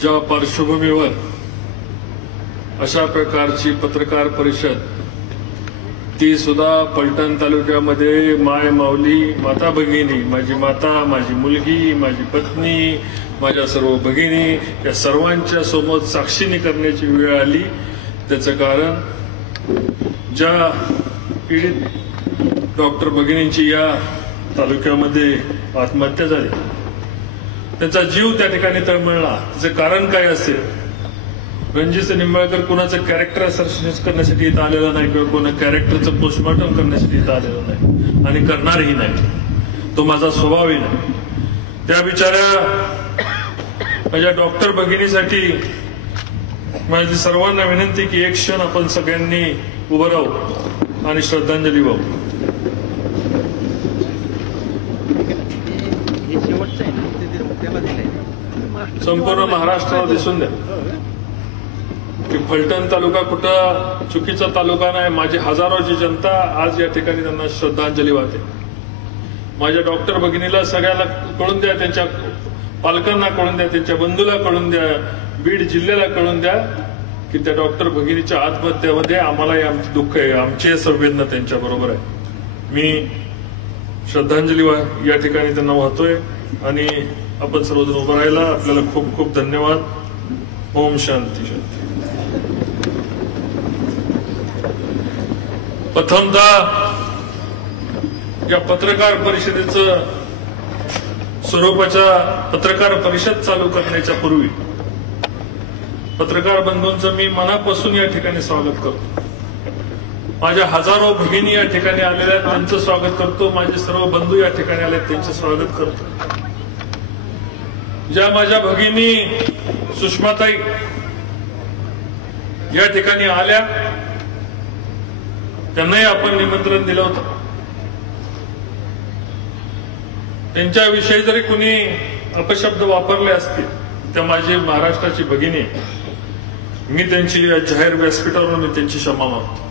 ज्या पार्श्वभूमीवर अशा प्रकारची पत्रकार परिषद, ती सुद्धा फलटण तालुक्यामध्ये माय माऊली माता भगिनी, माझी माता, माझी मुलगी, माझी पत्नी, माझ्या सर्व भगिनी या सर्वांच्या समोर साक्षीने करण्याची वेळ आली। त्याचं कारण ज्या पीडित डॉक्टर भगिनींची या तालुक्यामध्ये आत्महत्या झाली, त्यांचा जीव त्या ठिकाणी तळमळला। त्याचं कारण काय असेल? रणजित निंबाळकर कुणाचं कॅरेक्टर असोसिएट करण्यासाठी इथं आलेला नाही किंवा कोणा कॅरेक्टरचं पोस्टमॉर्टम करण्यासाठी इथं आलेला नाही आणि करणारही नाही। तो माझा स्वभावही नाही। त्या बिचाऱ्या माझ्या डॉक्टर भगिनीसाठी माझी सर्वांना विनंती की एक क्षण आपण सगळ्यांनी उभं राहू आणि श्रद्धांजली वाहू। संपूर्ण महाराष्ट्राला दिसून द्या की फलटण तालुका कुठं चुकीचा तालुका नाही। माझी हजारोची जनता आज या ठिकाणी त्यांना श्रद्धांजली वाहते। माझ्या डॉक्टर भगिनीला सगळ्याला कळून द्या, त्यांच्या पालकांना कळून द्या, त्यांच्या बंधूला कळून द्या, बीड जिल्ह्याला कळून द्या की त्या डॉक्टर भगिनीच्या आत्महत्येमध्ये आम्हालाही आमचे दुःख आहे, आमची संवेदना त्यांच्या बरोबर आहे। मी श्रद्धांजली या ठिकाणी त्यांना वाहतोय आणि आपण सर्वजण उभं राहिला। आपल्याला खूप खूप धन्यवाद। ओम शांती शांती। प्रथमतः या पत्रकार परिषदेचं स्वरूपाच्या पत्रकार परिषद चालू करण्याच्या पूर्वी पत्रकार बंधूंचं मी मनापासून या ठिकाणी स्वागत करतो। माझ्या हजारो भगिनी या ठिकाणी आलेल्या आहेत, त्यांचं स्वागत करतो। माझे सर्व बंधू या ठिकाणी आले, त्यांचं स्वागत करतो। ज्या माझ्या भगिनी सुषमाताई या ठिकाणी आल्या, त्यांनाही आपण निमंत्रण दिलं होतं। त्यांच्याविषयी जरी कुणी अपशब्द वापरले असतील, त्या माझी महाराष्ट्राची भगिनी, मी त्यांची जाहीर व्यासपीठावर मी त्यांची क्षमा मागतो।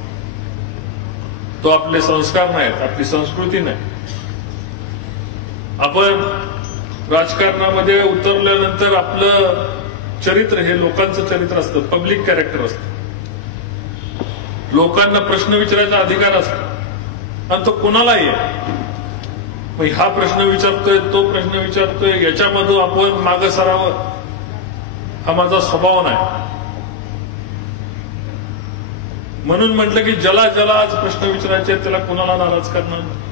तो आपले संस्कार नाहीत, आपली संस्कृती नाही। आपण राजकारणामध्ये उतरल्यानंतर आपलं चरित्र हे लोकांचं चरित्र असतं, पब्लिक कॅरेक्टर असतं। लोकांना प्रश्न विचारायचा अधिकार असतो आणि तो कोणालाही आहे। मग हा प्रश्न विचारतोय, तो प्रश्न विचारतोय, याच्यामधून आपण मागं सरावं हा माझा स्वभाव नाही। म्हणून म्हटलं की ज्याला ज्याला आज प्रश्न विचारायचे त्याला कुणाला नाराज करणार नाही।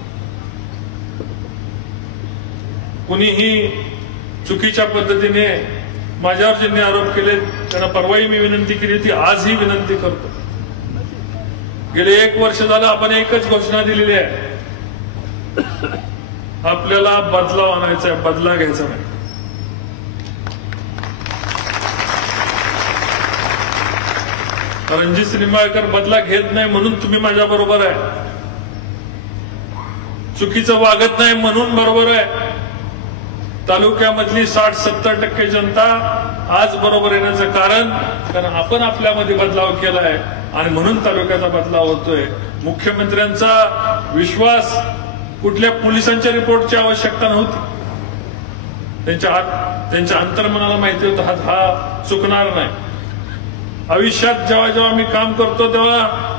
कुणीही चुकीच्या पद्धतीने माझ्यावर ज्यांनी आरोप केले त्यांना परवाही मी विनंती केली होती, आजही विनंती करतो। गेले 1 वर्ष झालं आपण एकच घोषणा दिलेली आहे, आपल्याला बदलाव आणायचा आहे, बदला घ्यायचा नाही। रणजित निंबाळकर बदला घेत नाही म्हणून तुम्ही माझ्या बरोबर आहे, चुकीचं वागत नाही म्हणून बरोबर आहे। तालुक्यामधली 60-70% जनता आज बरोबर येण्याचं कारण आपण आपल्यामध्ये बदलाव केलाय आणि म्हणून तालुक्याचा बदलाव होतोय। मुख्यमंत्र्यांचा विश्वास कुठल्या पोलिसांच्या रिपोर्टची आवश्यकता नव्हती। त्यांच्या अंतर्मनाला माहिती होतं हा चुकणार नाही। आयुष्यात जेव्हा जेव्हा मी काम करतो तेव्हा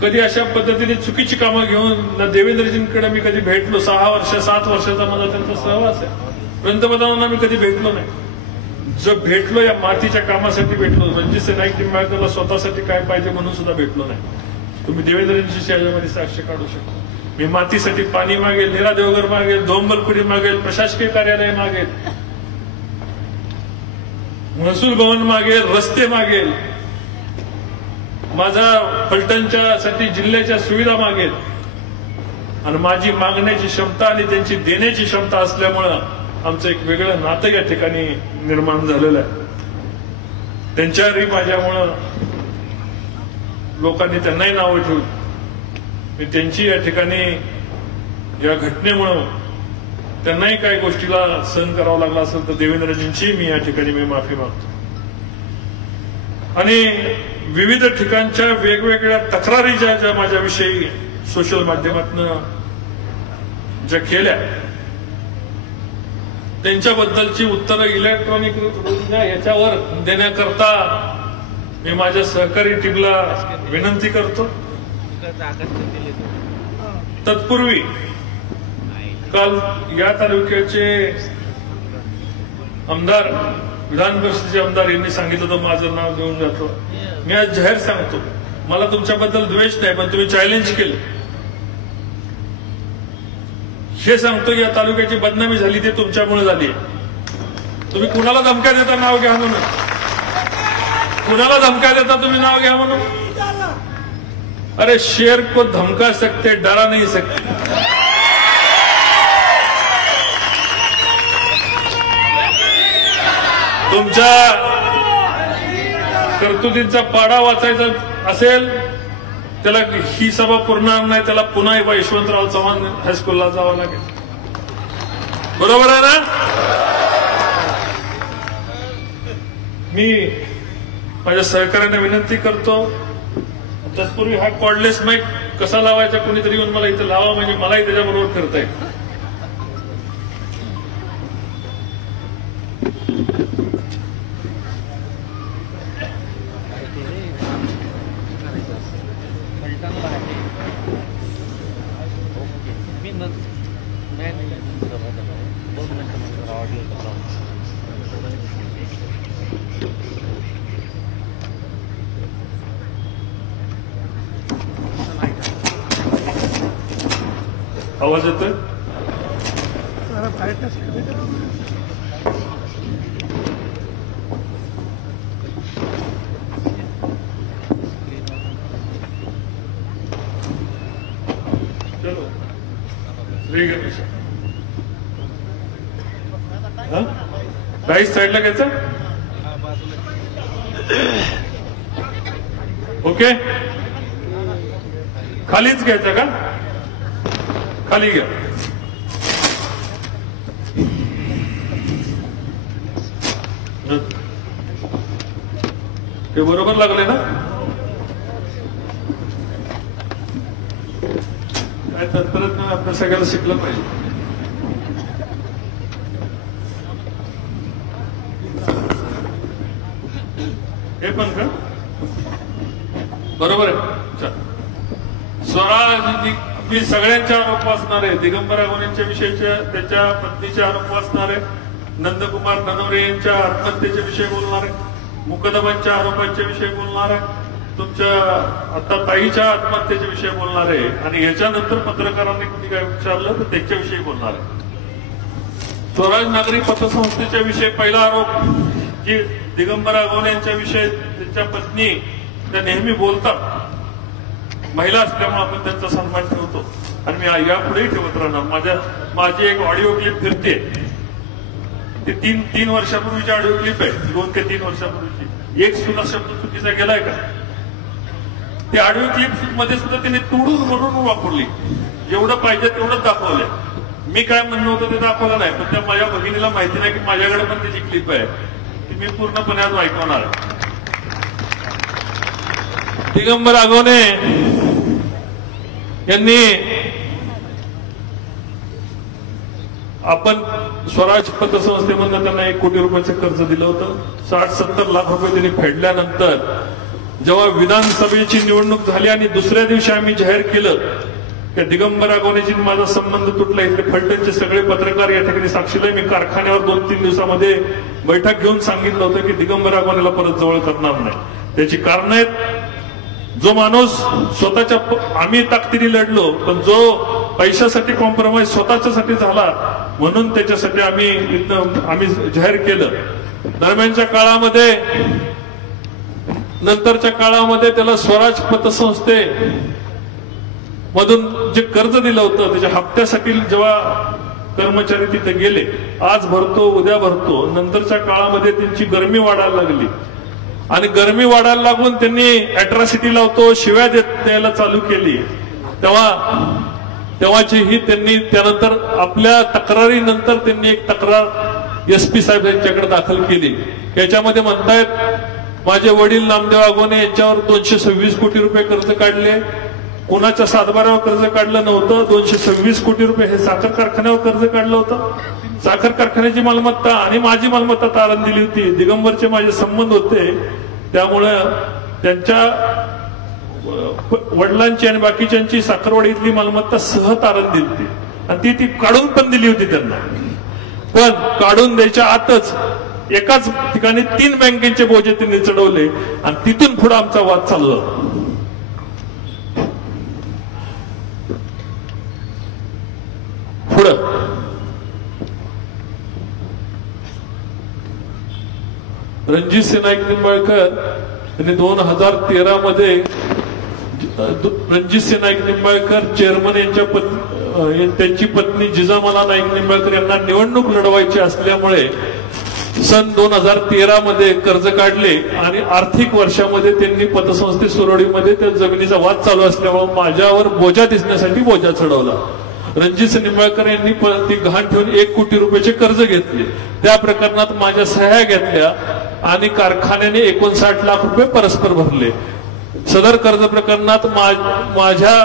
कधी अशा पद्धतीने चुकीची कामं घेऊन देवेंद्रजींकडे मी कधी भेटलो। 6 वर्ष 7 वर्षाचा माझा त्यांचा सहवास आहे। पंतप्रधानांना मी कधी भेटलो नाही। जर भेटलो या मातीच्या कामासाठी भेटलो, रणजित नाईक निंबाळकरला स्वतःसाठी काय पाहिजे म्हणून सुद्धा भेटलो नाही। तुम्ही देवेंद्रजींची याच्यामध्ये साक्ष काढू शकता। मी मातीसाठी पाणी मागेल, नीरा देवघर मागेल, धोंबलपुरी मागेल, प्रशासकीय कार्यालय मागेल, महसूल भवन मागेल, रस्ते मागेल, माझा फलटणच्या साठी जिल्ह्याच्या सुविधा मागेल। आणि माझी मागण्याची क्षमता आणि त्यांची देण्याची क्षमता असल्यामुळं आमचं एक वेगळं नातं या ठिकाणी निर्माण झालेलं आहे। त्यांच्यावरही माझ्यामुळं लोकांनी त्यांनाही नावं ठेवली। मी त्यांची या ठिकाणी या घटनेमुळं त्यांनाही काही गोष्टीला सहन करावं लागला असेल तर देवेंद्रजींची मी या ठिकाणी मी माफी मागतो। आणि विविध ठिकाणच्या वेगवेगळ्या तक्रारी ज्या माझ्याविषयी सोशल माध्यमातून ज्या केल्या त्यांच्याबद्दलची उत्तरं इलेक्ट्रॉनिक याच्यावर देण्याकरता मी माझ्या सहकारी टीमला विनंती करतो. तत्पूर्वी काल या तालुक्याचे आमदार, विधान परिषदेचे आमदार यांनी सांगितलं तर माझं नाव घेऊन जातो. मी आज जाहीर सांगतो, मला तुमच्याबद्दल द्वेष नाही, पण तुम्ही चॅलेंज केलं. हे सांगतो या तालुक्याची बदनामी झाली ते तुमच्यामुळे झाली. तुम्ही कुणाला धमक्या देता नाव घ्या म्हणून? कुणाला धमक्या देता तुम्ही नाव घ्या म्हणून? अरे शेर को धमका सकते, डरा नहीं सकते. तुमच्या कर्तुतींचा पाडा वाचायचा असेल त्याला ही सभा पुरणार नाही, त्याला पुन्हा यशवंतराव चव्हाण हायस्कूलला जावं लागेल. बरोबर आहे ना? मी माझ्या सहकार्याने विनंती करतो, तत्पूर्वी हा कॉर्डलेस माईक कसा लावायचा कोणीतरी येऊन मला इथे लावा, म्हणजे मलाही त्याच्याबरोबर फिरता येईल. आवाज येतोय? चलो श्री गणेश राईट साईडला घ्यायचं. ओके, खालीच घ्यायचं का? खाली घ्या. हे बरोबर लागले ना? काय तंत्रज्ञान आपल्या सगळ्याला शिकलं पाहिजे. हे पण का बरोबर आहे? स्वराज मी सगळ्यांचे आरोप वाचणार आहे. दिगंबर आगोनेंच्या विषयीच्या, त्याच्या पत्नीचे आरोप वाचणार आहे. नंदकुमार ननवरे यांच्या आत्महत्येच्या विषयी बोलणार आहे. मुकदमांच्या आरोपांच्या विषयी बोलणार आहे. तुमच्या आता ताईच्या आत्महत्येच्या विषयी बोलणार आहे. आणि याच्यानंतर पत्रकारांनी कुणी काय विचारलं तर त्याच्याविषयी बोलणार आहे. स्वराज नागरी पतसंस्थेच्या विषयी पहिला आरोप की दिगंबर आगोने यांच्या विषयी त्यांच्या पत्नी त्या नेहमी बोलतात. महिला असल्यामुळे आपण त्यांचा सन्मान ठेवतो आणि मी यापुढेही ठेवत राहणार. माझी एक ऑडिओ क्लिप फिरते, ते तीन वर्षापूर्वीची ऑडिओ क्लिप आहे. 2 ते 3 वर्षापूर्वीची. एक सुद्धा शब्द चुकीचा गेलाय का? ती ऑडिओ क्लिप मध्ये सुद्धा त्यांनी तोडून म्हणून वापरली. जेवढं पाहिजे तेवढंच दाखवलंय. मी काय म्हणणं होतं ते दाखवलं नाही, पण त्या माझ्या भगिनीला माहिती नाही की माझ्याकडे पण त्याची क्लिप आहे. ती मी पूर्णपणे आज ऐकवणार आहे. दिगंबर आगोने यांनी आपण स्वराज पतसंस्थेमधून त्यांना 1 कोटी रुपयाचं कर्ज दिलं होतं. 60-70 लाख रुपये त्यांनी फेडल्यानंतर जेव्हा विधानसभेची निवडणूक झाली आणि दुसऱ्या दिवशी आम्ही जाहीर केलं की दिगंबर आगोनेशी माझा संबंध तुटला. इथले फलटणचे सगळे पत्रकार या ठिकाणी साक्षीला. मी कारखान्यावर 2-3 दिवसामध्ये बैठक घेऊन सांगितलं होतं की दिगंबर आगोनेला परत जवळ करणार नाही. त्याची कारण आहेत. जो माणूस स्वतःच्या, आम्ही ताकदीने लढलो, पण जो पैशासाठी कॉम्प्रोमाइज स्वतःच्यासाठी झाला म्हणून त्याच्यासाठी आम्ही जाहीर केलं. दरम्यानच्या काळामध्ये, नंतरच्या काळामध्ये त्याला स्वराज पतसंस्थे मधून जे कर्ज दिलं होतं त्याच्या हप्त्यासाठी जेव्हा कर्मचारी तिथे गेले, आज भरतो उद्या भरतो, नंतरच्या काळामध्ये त्यांची गरमी वाढायला लागली आणि गरमी वाढायला लागून त्यांनी अॅट्रॉसिटी लावतो, शिव्या द्यायला चालू केली. तेव्हाची ही त्यांनी त्यानंतर आपल्या तक्रारीनंतर त्यांनी एक तक्रार SP साहेब यांच्याकडे दाखल केली. याच्यामध्ये म्हणतायत माझे वडील नामदेव आगोने यांच्यावर 226 कोटी रुपये कर्ज काढले. कोणाच्या सातबारावर कर्ज काढलं नव्हतं. 226 कोटी रुपये हे साखर कारखान्यावर कर्ज काढलं होतं. साखर कारखान्याची मालमत्ता आणि माझी मालमत्ता तारण दिली होती. दिगंबरचे माझे संबंध होते, त्यामुळे त्यांच्या वडिलांची आणि बाकीच्यांची साखरवाडीतली मालमत्ता सह तारण दिली होती आणि ती काढून पण दिली होती त्यांना. पण काढून द्यायच्या आतच एकाच ठिकाणी 3 बँकेचे बोजे त्यांनी चढवले आणि तिथून पुढे आमचा वाद चालू झाला. पुढं रणजितसिंह नाईक निंबाळकर यांनी 2013 मध्ये रणजितसिंह नाईक निंबाळकर चेअरमन त्यांची पत्नी जिजामाला नाईक निंबाळकर यांना निवडणूक लढवायची असल्यामुळे सन 2013 मध्ये कर्ज काढले आणि आर्थिक वर्षामध्ये त्यांनी पतसंस्थे सुरवडीमध्ये त्या जमिनीचा वाद चालू असल्यामुळे माझ्यावर बोजा दिसण्यासाठी बोजा चढवला. रणजितसिंह निंबाळकर यांनी ती गहाण ठेवून 1 कोटी रुपयाचे कर्ज घेतले. त्या प्रकरणात माझ्या सह्या घेतल्या आणि कारखान्याने 59 लाख रुपये परस्पर भरले. सदर कर्ज प्रकरणात माझ्या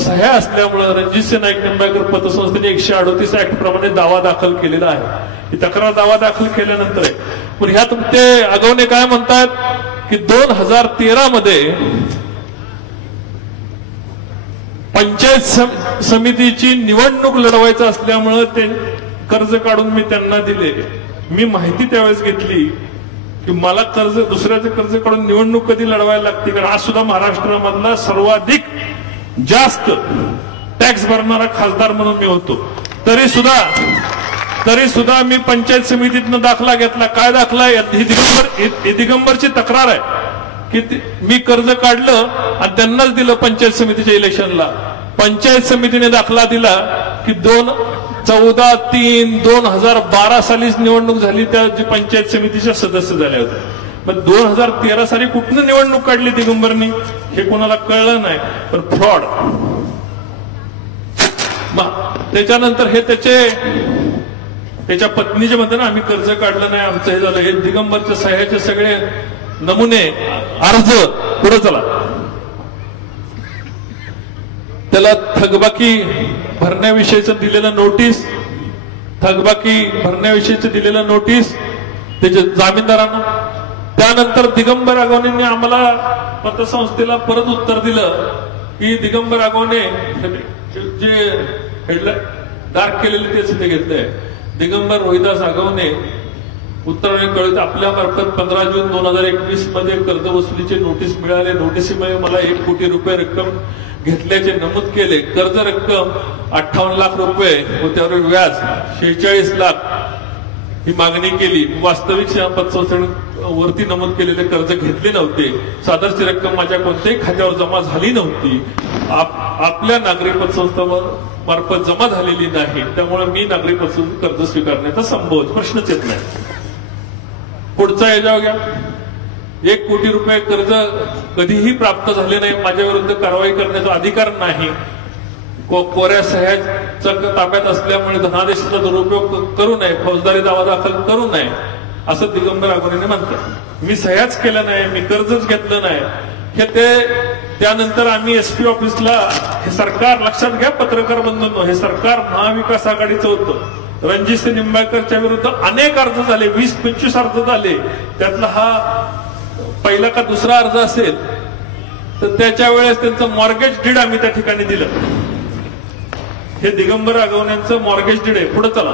सह्या असल्यामुळे रणजितसिंह नाईक निंबाळकर पतसंस्थेने 138 ऍक्ट प्रमाणे दावा दाखल केलेला आहे. ही तक्रार दावा दाखल केल्यानंतर आहे. पण ह्यात ते आगवणे काय म्हणतात की 2013 मध्ये पंचायत समितीची निवडणूक लढवायचं असल्यामुळे ते कर्ज काढून मी त्यांना दिले. मी माहिती त्यावेळेस घेतली की मला दुसऱ्याचं कर्ज काढून निवडणूक कधी लढवायला लागते, कारण आज सुद्धा महाराष्ट्रामधला सर्वाधिक जास्त टॅक्स भरणारा खासदार म्हणून मी होतो. तरी सुद्धा मी पंचायत समितीतनं दाखला घेतला. काय दाखला? ही दिगंबरची तक्रार आहे की मी कर्ज काढलं आणि त्यांनाच दिलं पंचायत समितीच्या इलेक्शनला. पंचायत समितीने दाखला दिला की 14/3/2012 सालीच निवडणूक झाली, त्या पंचायत समितीच्या सदस्य झाल्या होत्या. पण 2013 साली कुठनं निवडणूक काढली दिगंबरनी हे कोणाला कळलं नाही. पण फ्रॉड. त्याच्यानंतर हे त्याच्या पत्नीचे म्हणते ना आम्ही कर्ज काढलं नाही, आमचं हे झालं. हे दिगंबरच्या सह्याचे सगळे नमुने अर्ज पुढे चला. त्याला थकबाकी भरण्याविषयीचं दिलेलं नोटीस, थकबाकी भरण्याविषयीचं दिलेलं नोटीस त्याच्या जामीनदारांना. त्यानंतर दिगंबर आगवणेंनी आम्हाला पतसंस्थेला परत उत्तर दिलं की दिगंबर आगवणे जे हेडलाईन डार्क केलेले तेच ते घेतलंय. दिगंबर रोहिदास आगवणे उत्तराने कळत आपल्या मार्फत 15 जून 2021 मध्ये कर्ज वसुलीचे नोटीस मिळाले. नोटीसीमुळे मला 1 कोटी रुपये रक्कम घेतल्याचे नमूद केले. कर्ज रक्कम 58 लाख रुपये व त्यावर व्याज 46 लाख ही मागणी केली. वास्तविक पतसंस्थेवरती नमूद केलेले कर्ज घेतले नव्हते. सादरची रक्कम माझ्या कोणत्याही खात्यावर जमा झाली नव्हती. आपल्या नागरी पतसंस्था मार्फत जमा झालेली नाही, त्यामुळे मी नागरी पतसंस्था कर्ज स्वीकारण्याचा संभव प्रश्नच येत नाही. पुढचा याच्यावर घ्या. 1 कोटी रुपये कर्ज कधीही प्राप्त झाले नाही. माझ्या विरुद्ध कारवाई करण्याचा अधिकार नाही. कोऱ्या सह्याच्या ताब्यात असल्यामुळे धनादेशाचा दुरुपयोग करू नये, फौजदारी दावा दाखल करू नये असं दिगंबर आगवणे म्हणतात. मी सह्याच केलं नाही, मी कर्जच घेतलं नाही. त्यानंतर आम्ही एसपी ऑफिसला, हे सरकार लक्षात घ्या पत्रकार बंधूंनो, हे सरकार महाविकास आघाडीचं होतं. रणजितसिंह निंबाळकरच्या विरुद्ध अनेक अर्ज झाले, 20-25 अर्ज झाले. त्यातला हा पहिला का दुसरा अर्ज असेल तर त्याच्या वेळेस त्यांचं मॉर्गेज डीड आम्ही त्या ठिकाणी दिलं. हे दिगंबर आगवण्यांचं मॉर्गेज डीड आहे. पुढे चला.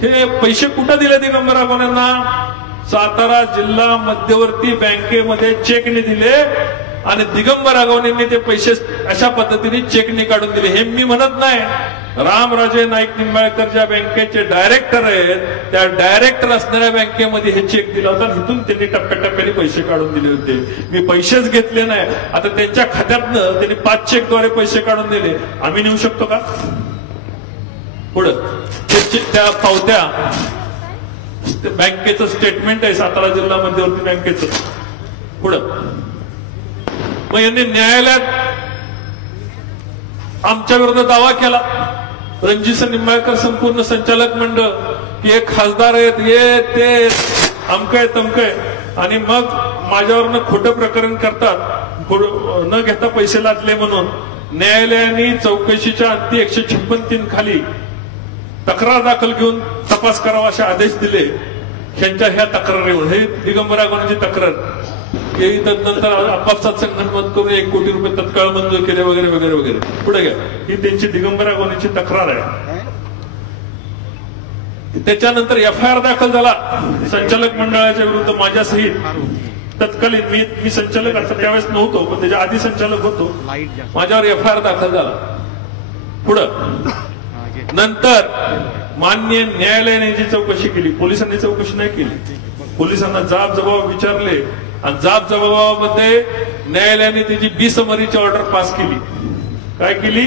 हे पैसे कुठं दिले दिगंबर आगवण्यांना? सातारा जिल्हा मध्यवर्ती बँकेमध्ये चेकने दिले आणि दिगंबर आगवणेंनी ते पैसे अशा पद्धतीने चेकने काढून दिले. हे मी म्हणत नाही. रामराजे नाईक निंबाळकर ज्या बँकेचे डायरेक्टर आहेत त्या डायरेक्टर असणाऱ्या बँकेमध्ये हे चेक दिला होता. इथून त्यांनी टप्प्याटप्प्याने पैसे काढून दिले होते. मी पैसेच घेतले नाही. आता त्यांच्या खात्यातनं त्यांनी 5 चेकद्वारे पैसे काढून दिले. आम्ही नेऊ शकतो का? पुढं त्या पावत्या बँकेचं स्टेटमेंट आहे, सातारा जिल्हा मध्यवर्ती बँकेचं. पुढं मग यांनी न्यायालयात आमच्या विरोधात दावा केला. रणजितसिंह निंबाळकर संपूर्ण संचालक मंडळ की हे खासदार आहेत, हे ते अमकय तमकय, आणि मग माझ्यावरनं खोटं प्रकरण करतात. न घेता पैसे लादले म्हणून न्यायालयाने चौकशीच्या अंती 156(3) खाली तक्रार दाखल घेऊन तपास करावा असे आदेश दिले. ह्यांच्या ह्या तक्रारीवर हे दिगंबर अगवणेची तक्रार हे नंतर आपापसात संघटन करून 1 कोटी रुपये तत्काळ मंजूर केले वगैरे वगैरे वगैरे. पुढे घ्या. ही त्यांची दिगंबर अगवणेची तक्रार आहे. त्याच्यानंतर FIR दाखल झाला संचालक मंडळाच्या विरुद्ध माझ्यासहित तत्कालीन मी संचालक असं त्यावेळेस नव्हतो पण त्याच्या आधी संचालक होतो. माझ्यावर FIR दाखल झाला. पुढं नंतर मान्य न्यायालयाने जी चौकशी केली पोलिसांनी चौकशी नाही केली. पोलिसांना जाब जबाब विचारले आणि जाब जबाबामध्ये न्यायालयाने त्याची बिसमरीची ऑर्डर पास केली. काय केली?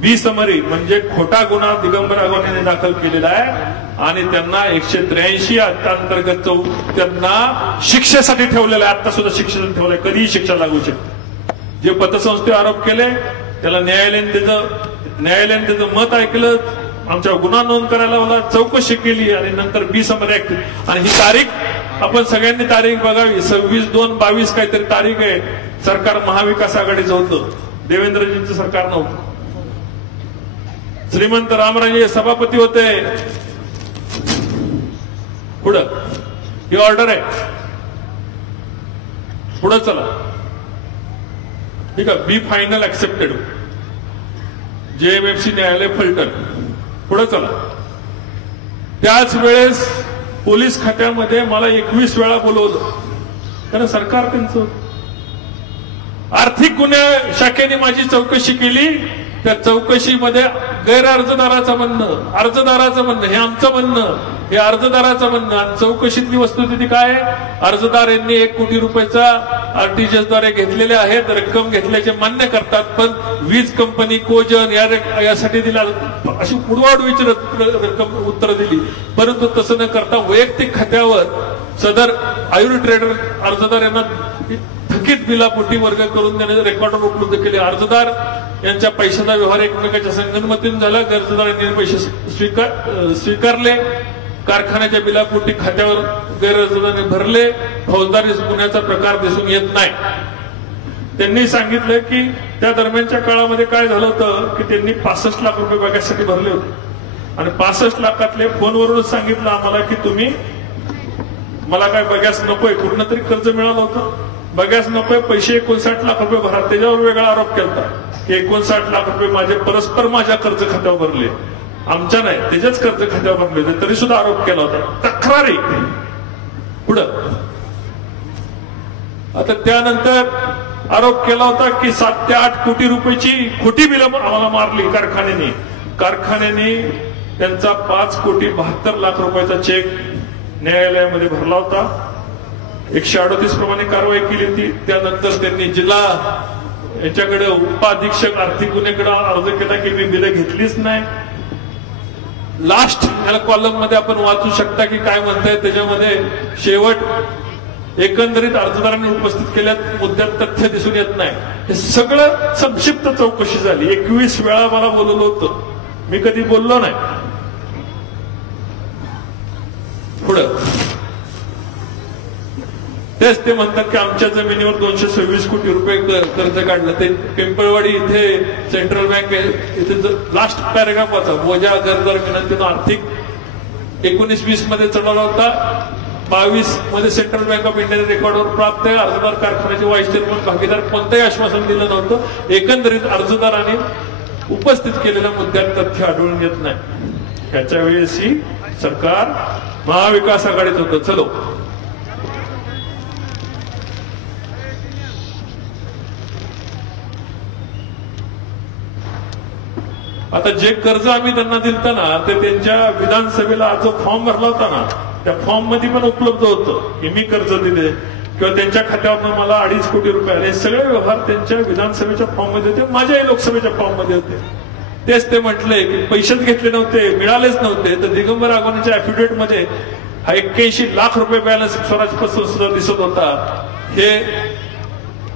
बिसमरी म्हणजे खोटा गुन्हा दिगंबर अगवणेने दाखल केलेला आहे आणि त्यांना 183 अंतर्गत त्यांना शिक्षेसाठी ठेवलेलं आहे. आता सुद्धा शिक्षेसाठी ठेवलंय. कधीही शिक्षा लागू शकते. जे पतसंस्थेवर आरोप केले त्याला न्यायालयाने त्याचं मत ऐकलं. आमच्यावर गुन्हा नोंद करायला लावला. चौकशी केली आणि नंतर बिसमरी ऍक्ट आणि ही तारीख आपण सगळ्यांनी तारीख बघावी. 26/2/22 काहीतरी तारीख आहे. सरकार महाविकास आघाडीचं होतं. देवेंद्रजींचं सरकार नव्हतं. श्रीमंत रामराजे सभापती होते. पुढं ही ऑर्डर आहे. पुढं चला. ठीक आहे. बी फायनल ऍक्सेप्टेड. JMFC न्यायालय फलटण. पुढे चला. त्याच वेळेस पोलीस खात्यामध्ये मला 21 वेळा बोलवलं कारण सरकार त्यांचं आर्थिक गुन्हे शाखेने माझी चौकशी केली. त्या चौकशीमध्ये गैरअर्जदाराचं म्हणणं अर्जदाराचं म्हणणं हे आमचं म्हणणं हे अर्जदाराचं म्हणणं आणि चौकशीतली वस्तुस्थिती काय अर्जदार यांनी 1 कोटी रुपयाचा RTGS-द्वारे घेतलेले आहेत. रक्कम घेतल्याचे मान्य करतात पण वीज कंपनी कोजन यासाठी दिला अशी पुढवाढ विचारत रक्कम उत्तर दिली. परंतु तसं न करता वैयक्तिक खात्यावर सदर आयुर्वेद ट्रेडर अर्जदार यांना थकीत बिलापोटी वर्ग करून त्याने रेकॉर्डर उपलब्ध केले. अर्जदार यांच्या पैशाचा व्यवहार एकमेकांच्या संगनमतीने झाला. कर्जदारांनी पैसे स्वीकारले. कारखान्याच्या बिलापोटी खात्यावर गैरअर्जदारांनी भरले. फौजदारी गुन्ह्याचा प्रकार दिसून येत नाही. त्यांनी सांगितलं की त्या दरम्यानच्या काळामध्ये काय झालं होतं की त्यांनी 65 लाख रुपये बघ्यासाठी भरले होते आणि 65 लाखातले फोनवरूनच सांगितलं आम्हाला की तुम्ही मला काय बघ्यास नकोय. कुठनं तरी कर्ज मिळालं होतं. बघ्यास नकोय पैसे 59 लाख रुपये भरा. त्याच्यावर वेगळा आरोप केला की 59 लाख रुपये माझे परस्पर माझ्या कर्ज खात्यावर भरले. आमच्या नाही त्याच्याच कर्ज खात्यावर भरले होते तरी सुद्धा आरोप केला होता. तक्रारी. पुढं आता त्यानंतर आरोप केला होता की 7 ते 8 कोटी रुपयाची खोटी बिलं आम्हाला मारली कारखान्याने त्यांचा 5,72 लाख रुपयाचा चेक न्यायालयामध्ये भरला होता. 138 प्रमाणे कारवाई केली होती. त्यानंतर त्यांनी जिल्हा याच्याकडे उपाधीक्षक आर्थिक गुन्हेकडे अर्ज केला की मी बिलं घेतलीच नाही. लास्ट याला कॉलम मध्ये आपण वाचू शकता की काय म्हणताय त्याच्यामध्ये शेवट एकंदरीत अर्जदारांनी उपस्थित केल्या मुद्द्यात तथ्य दिसून येत नाही. हे सगळं संक्षिप्त चौकशी झाली. 21 वेळा मला बोलवलं होतं. मी कधी बोललो नाही. पुढं तेच ते म्हणतात की आमच्या जमिनीवर 226 कोटी रुपये कर्ज काढलं. ते पिंपळवाडी इथे सेंट्रल बँक इथे लास्ट पॅरेग्राफ होता. बोजा कर्जदार विनंतीनं आर्थिक 19-20 मध्ये चढवला होता. 22 मध्ये सेंट्रल बँक ऑफ इंडियाने रेकॉर्डवर प्राप्त आहे. अर्जदार कारखान्याचे व्हाईस चेअरमन भागीदार कोणतंही आश्वासन दिलं नव्हतं. एकंदरीत अर्जदारांनी उपस्थित केलेल्या मुद्द्यात तथ्य आढळून येत नाही. ह्याच्या वेळेसही सरकार महाविकास आघाडीत होतं. चलो आता जे कर्ज आम्ही त्यांना दिलता ना ते त्यांच्या विधानसभेला जो फॉर्म भरला होता ना त्या फॉर्म मध्ये पण उपलब्ध होतं की मी कर्ज दिले किंवा त्यांच्या खात्यावर मला 2.5 कोटी रुपये आले. सगळे व्यवहार त्यांच्या विधानसभेच्या फॉर्म मध्ये होते. माझ्याही लोकसभेच्या फॉर्म मध्ये होते. तेच ते म्हटले की पैसेच घेतले नव्हते मिळालेच नव्हते. तर दिगंबर अगवणेच्या अॅफिडेव्हिट मध्ये हा 81 लाख रुपये बॅलन्स स्वराजपासून सुद्धा दिसत होता. हे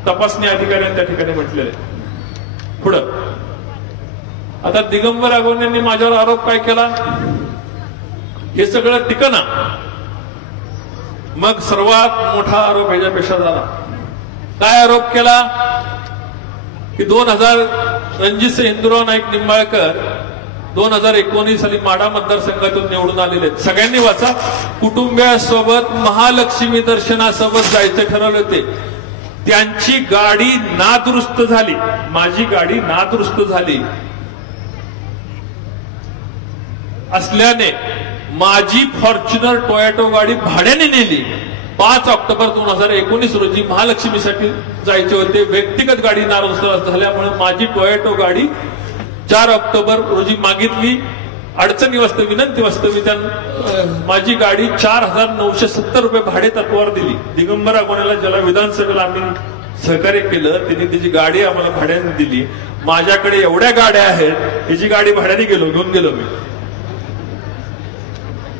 तपासणी अधिकाऱ्यांनी त्या ठिकाणी म्हटलेले. पुढं आता दिगंबर अगवणेंनी माझ्यावर आरोप काय केला हे सगळं टिकना. मग सर्वात मोठा आरोप ह्याच्यापेक्षा झाला काय आरोप केला की 2000 रणजितसिंह हिंदूराव नाईक निंबाळकर 2019 साली माढा मतदारसंघातून निवडून आलेले आहेत. सगळ्यांनी वाचा. कुटुंबियासोबत महालक्ष्मी दर्शनासोबत जायचं ठरवलं होते. त्यांची गाडी नादुरुस्त झाली, माझी गाडी नादुरुस्त झाली असल्याने माझी फॉर्च्युनर टोयोटो गाडी भाड्याने नेली. 5 ऑक्टोबर 2019 रोजी महालक्ष्मीसाठी जायचे होते. व्यक्तिगत गाडी नादुरुस्त झाल्यामुळे माझी टोयोटो गाडी 4 ऑक्टोबर रोजी मागितली. अडचणी वास्तव विनंती वास्तव मी माझी गाडी 4,970 रुपये भाडे तत्वावर दिली. दिगंबर आगोनेला ज्याला विधानसभेला आम्ही सहकार्य केलं त्यांनी त्याची गाडी आम्हाला भाड्याने दिली. माझ्याकडे एवढ्या गाड्या आहेत, याची गाडी भाड्याने घेऊन गेलो मी.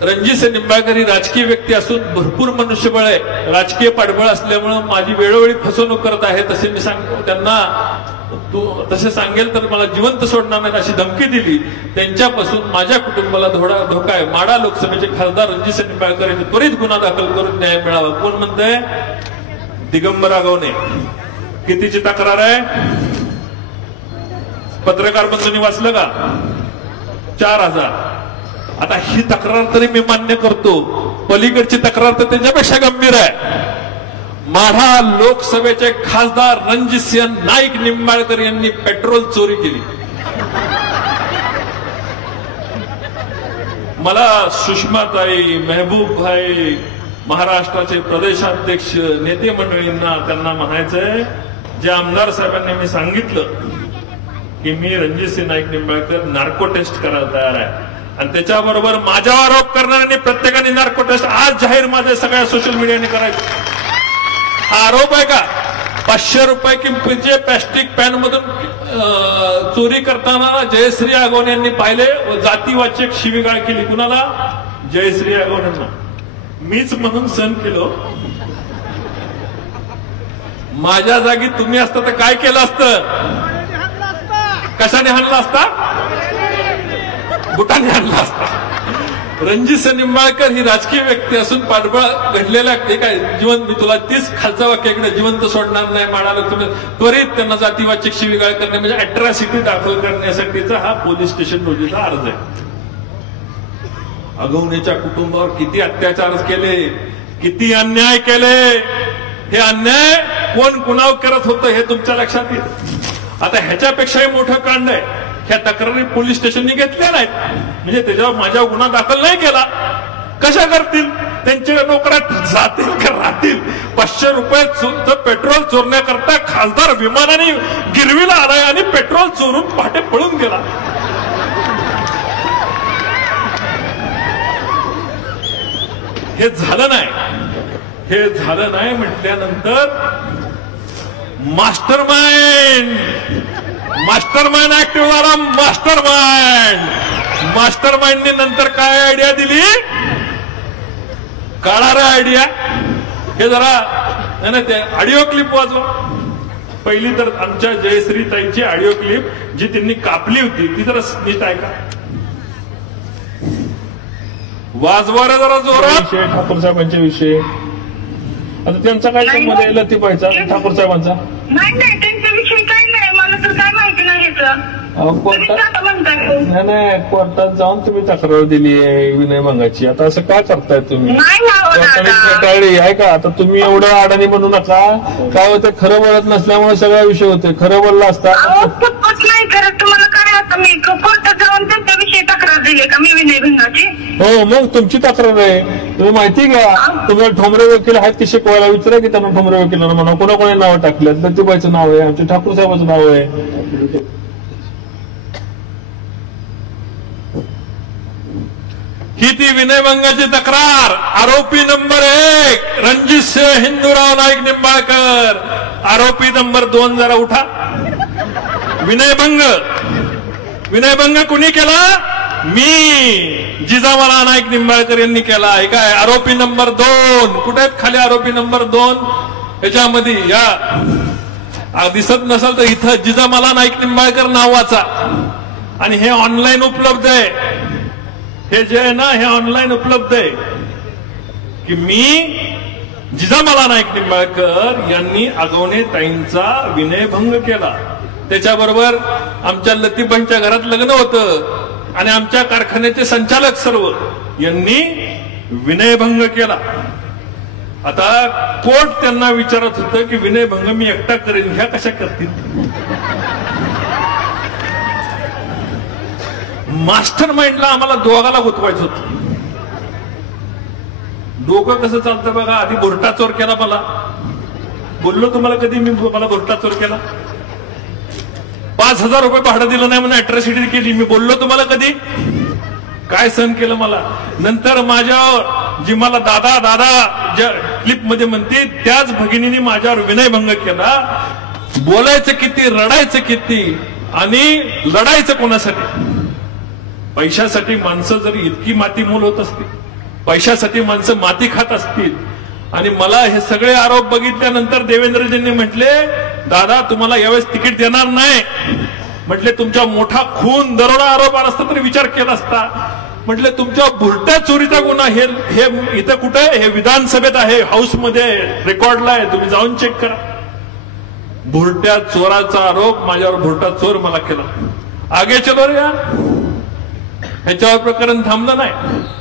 रणजितसिंह निंबाळकर ही राजकीय व्यक्ती असून भरपूर मनुष्यबळ आहे, राजकीय पाठबळ असल्यामुळे माझी वेळोवेळी फसवणूक करत आहे. तसे मी त्यांना तू तसे सांगेल तर मला जिवंत सोडणार नाही अशी धमकी दिली. त्यांच्यापासून माझ्या कुटुंबाला धोका आहे. माढा लोकसभेचे खासदार रणजितसिंह निंबाळकर यांनी त्वरित गुन्हा दाखल करून न्याय मिळावा. कोण म्हणतंय? दिगंबर आगवणे. कितीची तक्रार आहे? पत्रकार बंधूंनी वाचलं का? 4,000. आता ही तक्रार तरी मी मान्य करतो, पलीकडची तक्रार तर त्यांच्यापेक्षा गंभीर आहे. माढा लोकसभेचे खासदार रणजितसिंह नाईक निंबाळकर यांनी पेट्रोल चोरी केली. मला सुषमाताई, महबूब भाई, महाराष्ट्राचे प्रदेशाध्यक्ष, नेते मंडळींना त्यांना म्हणायचंय, जे आमदार साहेबांनी मी सांगितलं की मी रणजितसिंह नाईक निंबाळकर नार्को टेस्ट करायला तयार आहे आणि त्याच्याबरोबर माझ्यावर आरोप करणाऱ्यांनी प्रत्येकाने नार्को टेस्ट आज जाहीर माझ्या सगळ्या सोशल मीडियाने करायचं. हा आरोप आहे का? 500 रुपये किमतीचे प्लॅस्टिक पॅन मधून चोरी करताना जयश्री आगवणे यांनी पाहिले व जातीवाचक शिवीगाळ केली. कुणाला? जयश्री आगवणेंना. मीच म्हणून सहन केलो. माझ्या जागी तुम्ही असता तर काय केलं असतं? कशाने हाणला असता? बुटाने हाणला असता. रणजितसिंह निंबाळकर ही राजकीय व्यक्ती असून पाठबळ घडलेल्या काय जिवंत, मी तुला 30 खालचा वाक्याकडे जिवंत सोडणार नाही. माडाला त्वरित त्यांना जातीवाचक शिवीगाळ करणे म्हणजे अॅट्रॉसिटी दाखल करण्यासाठीचा हा पोलीस स्टेशन रोजीचा अर्ज आहे. आगवणेच्या कुटुंबावर किती अत्याचार केले, किती अन्याय केले. हे अन्याय कोण कुणावर करत होतं हे तुमच्या लक्षात येईल. आता ह्याच्यापेक्षाही मोठं कांड आहे. ह्या तक्रारी पोलीस स्टेशनने घेतल्या नाहीत म्हणजे त्याच्यावर माझ्या गुन्हा दाखल नाही केला. कशा करतील? त्यांच्या नोकऱ्यात जातील का राहतील? 500 रुपये पेट्रोल चोरण्याकरता खासदार विमानाने गिरवीला आलाय आणि पेट्रोल चोरून पहाटे पळून गेला. हे झालं नाही. हे झालं नाही म्हटल्यानंतर मास्टरमाइंड ऍक्टिव्ह झाला. मास्टरमाइंडने नंतर काय आयडिया दिली? काढा रे आयडिया. हे जरा नाही ते ऑडिओ क्लिप वाजवा. पहिली तर आमच्या जयश्री ताईची ऑडिओ क्लिप जी त्यांनी कापली होती ती जरा नीट ऐका. वाजवा रे जरा जोरात. ठाकूर साहेबांच्या विषयी आता त्यांचा काय संबंध आहे लतीबाईचा ठाकूर साहेबांचा? नाही त्यांच्या विषयी काही नाही, मला तर काय माहिती नाही. कोर्टात जाऊन तुम्ही तक्रार दिली आहे विनय भंगाची. आता असं काय करताय तुम्ही? कटाळी आहे का? आता तुम्ही एवढं अडाणी म्हणू नका. काय होतं, खरं बोलत नसल्यामुळे सगळा विषय होते. खरं बोलला असता नाही करत. तुम्हाला काय आता मी कोर्टात जाऊन त्यांच्याविषयी तक्रार दिली का मी विनय भंगाची? हो मग तुमची तक्रार आहे. तुम्ही माहिती घ्या. तुम्हाला ठोंबरे वकील आहेत की शिकवायला विचारा की त्यांना ठोंबरे वकिलांना म्हणा. कोणाकोणी नावं टाकल्यात? लतीबाईचं नाव आहे, आमच्या ठाकूर साहेबांचं नाव आहे. ही ती विनयभंगाची तक्रार. आरोपी नंबर 1 रणजितसिंह हिंदूराव नाईक निंबाळकर. आरोपी नंबर 2 जरा उठा. विनयभंग कुणी केला? मी जिजामाला नाईक निंबाळकर यांनी केला. हे काय? आरोपी नंबर 2 कुठे आहेत? खाली आरोपी नंबर 2 याच्यामध्ये या दिसत नसेल तर इथं जिजामाला नाईक निंबाळकर नाव वाचा. आणि हे ऑनलाईन उपलब्ध आहे. हे जे आहे ना हे ऑनलाईन उपलब्ध आहे की मी जिजामाला नाईक निंबाळकर यांनी आगवणे ताईंचा विनयभंग केला. त्याच्याबरोबर आमच्या लतीबाईंच्या घरात लग्न होतं आणि आमच्या कारखान्याचे संचालक सर्व यांनी विनयभंग केला. आता कोर्ट त्यांना विचारत होतं की विनयभंग मी एकटा करेन, ह्या कशा करतील? मास्टर माइंडला आम्हाला दोघाला गुंतवायचं होतं. डोकं कसं चालतं बघा. आधी भुरटा चोर केला मला. बोललो तुम्हाला कधी मी मला भुरटा चोर केला? 5,000 रुपये भाडं दिलं नाही म्हणून अॅट्रॉसिटी केली. मी बोललो तुम्हाला कधी? काय सहन केलं मला. नंतर माझ्यावर जी मला दादा दादा ज्या क्लिप मध्ये म्हणते त्याच भगिनीने माझ्यावर विनयभंग केला. बोलायचं किती, रडायचं किती आणि लढायचं कोणासाठी? पैशासाठी माणसं जरी इतकी माती मोल होत असतील, पैशासाठी माणसं माती खात असतील. आणि मला हे सगळे आरोप बघितल्यानंतर देवेंद्रजींनी म्हटले दादा तुम्हाला यावेळेस तिकीट देणार नाही. म्हटले तुमच्या मोठा खून दरोडा आरोप आला असता तरी विचार केला असता. म्हटले तुमच्या भुरट्या चोरीचा गुन्हा हे इथं कुठे? हे विधानसभेत आहे, हाऊसमध्ये रेकॉर्डला आहे, तुम्ही जाऊन चेक करा. भुरट्या चोराचा आरोप माझ्यावर भुरटा चोर मला केला. आगे चलो रे यार. ह्याच्यावर प्रकरण थांबलं नाही.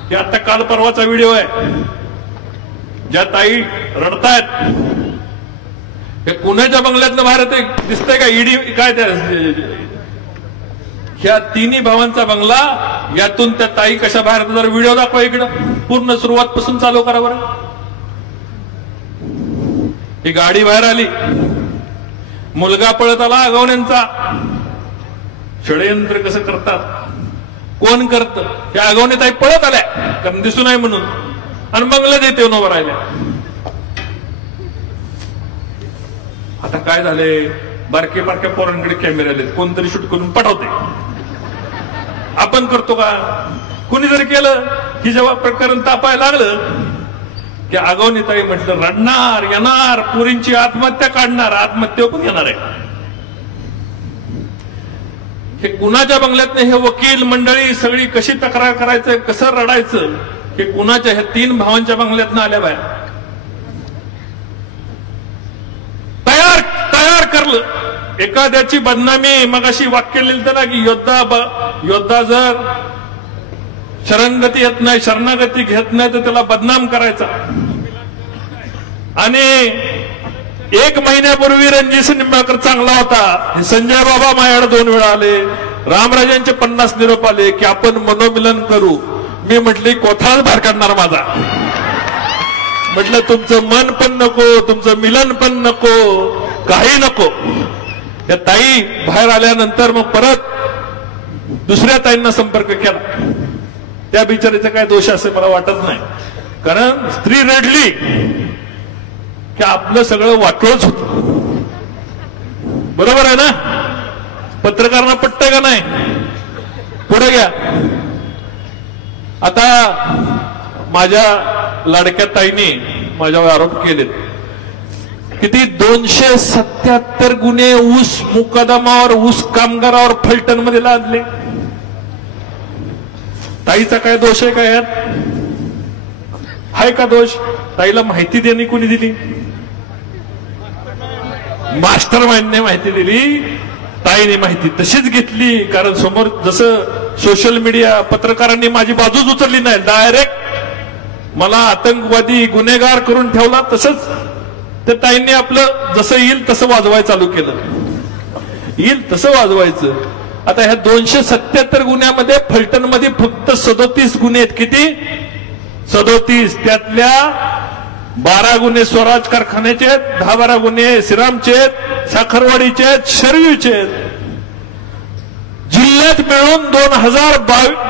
हे आता काल परवाचा व्हिडिओ आहे ज्या ताई रडतायत. हे पुण्याच्या बंगल्यातलं बाहेर ते दिसतंय का? ईडी काय त्या ह्या तिन्ही भावांचा बंगला, यातून त्या ताई कशा बाहेर? जर व्हिडिओ दाखवा इकडं, पूर्ण सुरुवातपासून चालू करा बरं. ही गाडी बाहेर आली, मुलगा पळत आला आगवण्यांचा. षडयंत्र कसं करतात, कोण करतं? त्या आगवणे ताई पळत आल्या कारण दिसू नये म्हणून आणि बंगल्यात येते उभं राहिल्या. आता काय झाले? बारके बारक्या पोरांकडे कॅमेरे आले, कोणतरी शूट करून पाठवते. आपण करतो का? कुणी जर केलं की जेव्हा प्रकरण तापायला लागलं की आगवणे ताई म्हटलं रडणार, येणार, पोरींची आत्महत्या काढणार, आत्महत्या पण येणार आहे. हे कुणाच्या बंगल्यात हे वकील मंडळी सगळी कशी तक्रार करायचं, कसं रडायचं, हे कुणाच्या ह्या 3 भावांच्या बंगल्यातनं आल्या बाहेर. तयार करलं. एखाद्याची बदनामी, मग अशी वाक्य लिहिलं ना की योद्धा जर शरणगती येत नाही, शरणागती घेत नाही तर त्याला बदनाम करायचा. आणि 1 महिन्यापूर्वी रणजित निंबाळकर चांगला होता. संजय बाबा माझ्याकडे 2 वेळा आले. रामराजांचे 50 निरोप आले की आपण मनोमिलन करू. मी म्हटली कोथाच बाहेर काढणार माझा. म्हटलं तुमचं मन पण नको, तुमचं मिलन पण नको, काही नको. त्या ताई बाहेर आल्यानंतर मग परत दुसऱ्या ताईंना संपर्क केला. त्या बिचारीचा काय दोष असे मला वाटत नाही. कारण स्त्री रडली की आपलं सगळं वाटोळच होत. बरोबर आहे ना? पत्रकारांना पटतंय का नाही? पुढे घ्या. आता माझ्या लाडक्या ताईने माझ्यावर आरोप केलेत. किती? 277 गुन्हे ऊस मुकदमावर, ऊस कामगारावर फलटण मध्ये लादले. ताईचा काय दोष आहे का यात? आहे का दोष? ताईला माहिती देणे कोणी दिली? मास्टर माइंडने माहिती दिली. ताईने माहिती तशीच घेतली. कारण समोर जसं सोशल मीडिया पत्रकारांनी माझी बाजूच उचलली नाही, डायरेक्ट मला आतंकवादी गुन्हेगार करून ठेवला. तसंच त्या ताईंनी आपलं जसं येईल तसं वाजवायला चालू केलं. येईल तसं वाजवायचं. आता ह्या 277 गुन्ह्यामध्ये फलटणमध्ये फक्त 37 गुन्हे आहेत. किती? 37. त्यातल्या 12 गुन्हे स्वराज कारखान्याचे आहेत, 10-12 गुन्हे श्रीरामचे आहेत, साखरवाडीचे आहेत, शरयूचे आहेत. जिल्ह्यात मिळून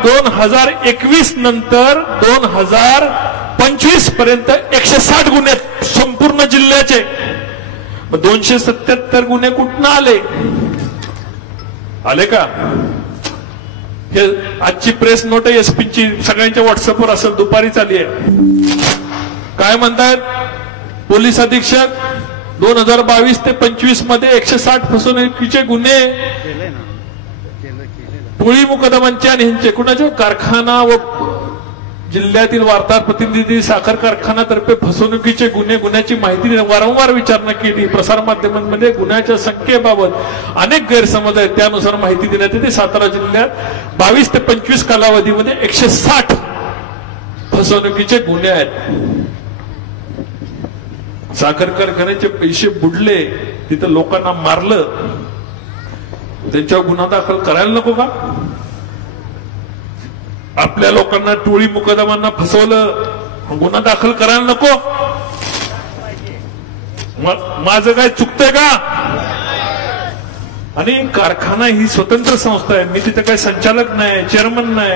2021 नंतर 2025 पर्यंत 160 गुन्हे संपूर्ण जिल्ह्याचे. 277 गुन्हे कुठनं आले का? हे आजची प्रेस नोट आहे एसपीची, सगळ्यांच्या व्हॉट्सअपवर असेल, दुपारी चालली आहे. काय म्हणतायत पोलीस अधीक्षक? 2022 ते 25 मध्ये 160 फसवणुकीचे गुन्हे, टोळी मुकदमांचे आणि ह्यांचे. कुणाचे? कारखाना व जिल्ह्यातील वार्ताहर प्रतिनिधी साखर कारखान्यातर्फे फसवणुकीचे गुन्ह्याची माहिती वारंवार विचारणा केली. प्रसारमाध्यमांमध्ये गुन्ह्याच्या संख्येबाबत अनेक गैरसमज आहेत, त्यानुसार माहिती देण्यात येते. सातारा जिल्ह्यात 22 ते 25 कालावधीमध्ये 160 फसवणुकीचे गुन्हे आहेत. साखर कारखान्याचे पैसे बुडले, तिथं लोकांना मारलं, त्यांच्यावर गुन्हा दाखल करायला नको का? आपल्या लोकांना टोळी मुकदमांना फसवलं, गुन्हा दाखल करायला नको? माझं काय चुकतंय का? आणि कारखाना ही स्वतंत्र संस्था आहे, मी तिथे काही संचालक नाही, चेअरमन नाही.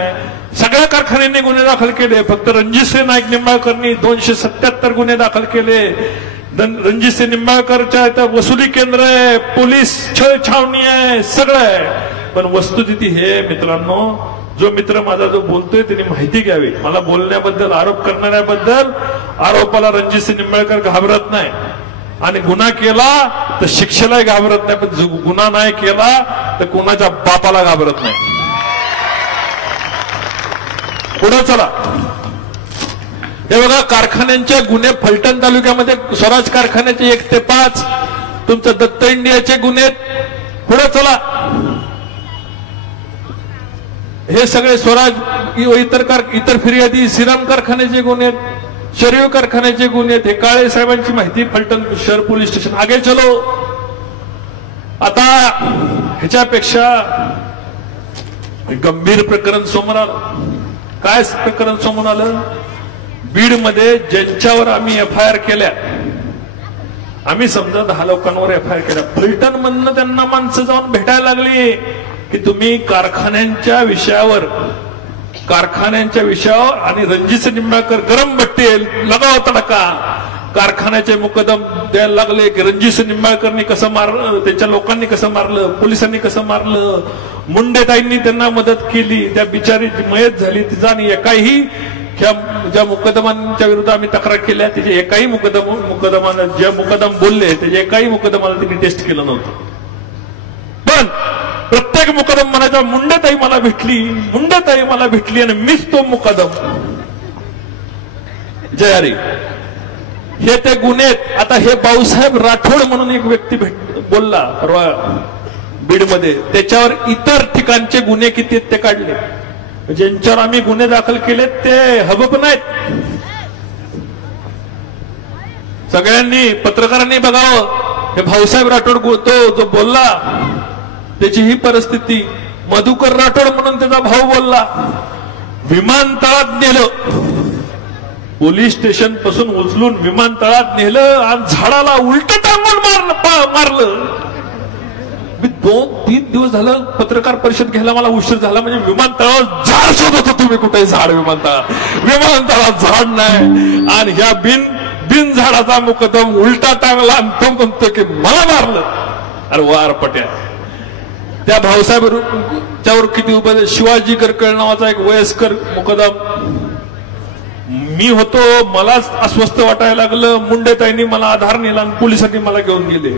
सगळ्या कारखान्यांनी गुन्हे दाखल केले. फक्त रणजितसिंह नाईक निंबाळकरनी 277 गुन्हे दाखल केले. रणजितसिंह निंबाळकरच्या इथं वसुली केंद्र आहे, पोलीस छळ छावणी आहे, सगळं आहे. पण वस्तुस्थिती हे मित्रांनो, जो मित्र माझा जो बोलतोय त्यांनी माहिती घ्यावी. मला बोलण्याबद्दल, आरोप करणाऱ्याबद्दल, आरोपाला रणजितसिंह निंबाळकर घाबरत नाही. आणि गुन्हा केला तर शिक्षेलाही घाबरत नाही, पण गुन्हा नाही केला तर कुणाच्या बापाला घाबरत नाही. पुढे चला. हे बघा, कारखान्यांचे गुन्हे फलटण तालुक्यामध्ये स्वराज कारखान्याचे 1 ते 5, तुमचं दत्त इंडियाचे गुन्हे. पुढे चला. हे सगळे स्वराज इतर फिर्यादी, श्रीराम कारखान्याचे गुन्हे, शरीफ कारखान्याचे गुन्हे. हे काळे साहेबांची माहिती, फलटण शहर पोलीस स्टेशन. आगे चलो. आता ह्याच्यापेक्षा गंभीर प्रकरण समोर आलं. काय प्रकरण समोर आलं? बीड मध्ये ज्यांच्यावर आम्ही FIR केल्या, आम्ही समजा 10 लोकांवर FIR केल्या, फलटण मधनं त्यांना माणसं जाऊन भेटायला लागली की तुम्ही कारखान्यांच्या विषयावर आणि रणजितसिंह निंबाळकर गरम बट्टी लगाव तडका. कारखान्याचे मुकदम द्यायला लागले की रणजितसिंह निंबाळकरनी कसं मारलं, त्यांच्या लोकांनी कसं मारलं, पोलिसांनी कसं मारलं, मुंडेताईंनी त्यांना मदत केली, त्या बिचारीची मयत झाली तिचा. आणि एकाही ज्या मुकदमांच्या विरुद्ध आम्ही तक्रार केल्या त्याचे एकाही मुकदमानं ज्या मुकदम बोलले त्याच्या एकाही मुकदमाला त्यांनी टेस्ट केलं नव्हतं. पण प्रत्येक मुकदम म्हणायचा मुंडेताई मला भेटली, मुंडेताई मला भेटली, आणि मीच तो मुकदम. जयारी हे ते गुन्हे. आता हे भाऊसाहेब राठोड म्हणून एक व्यक्ती बोलला परवा बीडमध्ये, त्याच्यावर इतर ठिकाणचे गुन्हे किती आहेत ते काढले. ज्यांच्यावर आम्ही गुन्हे दाखल केले ते हबप नाहीत. सगळ्यांनी, पत्रकारांनी बघावं. हे भाऊसाहेब राठोड तो जो बोलला त्याची ही परिस्थिती. मधुकर राठोड म्हणून त्याचा भाऊ बोलला, विमानतळात नेलं, पोलीस स्टेशन पासून उचलून विमानतळात नेलं आणि झाडाला उलट टांगून मारलं. मी 2-3 दिवस झालं पत्रकार परिषद घ्यायला मला उशीर झाला. म्हणजे विमानतळावर झाड शोधत होतो मी, कुठे झाड विमानतळात झाड नाही. आणि ह्या बिन झाडाचा मुकदम उलटा टांगला आणि तो म्हणतो की मला मारलं. अरे वार पट्या. त्या भाऊसाहेबच्यावर किती उभे. शिवाजी करकळ नावाचा एक वयस्कर मुकदम. मी होतो, मलाच अस्वस्थ वाटायला लागलं. मुंडेताईंनी मला आधार नेला आणि पोलिसांनी मला घेऊन गेले.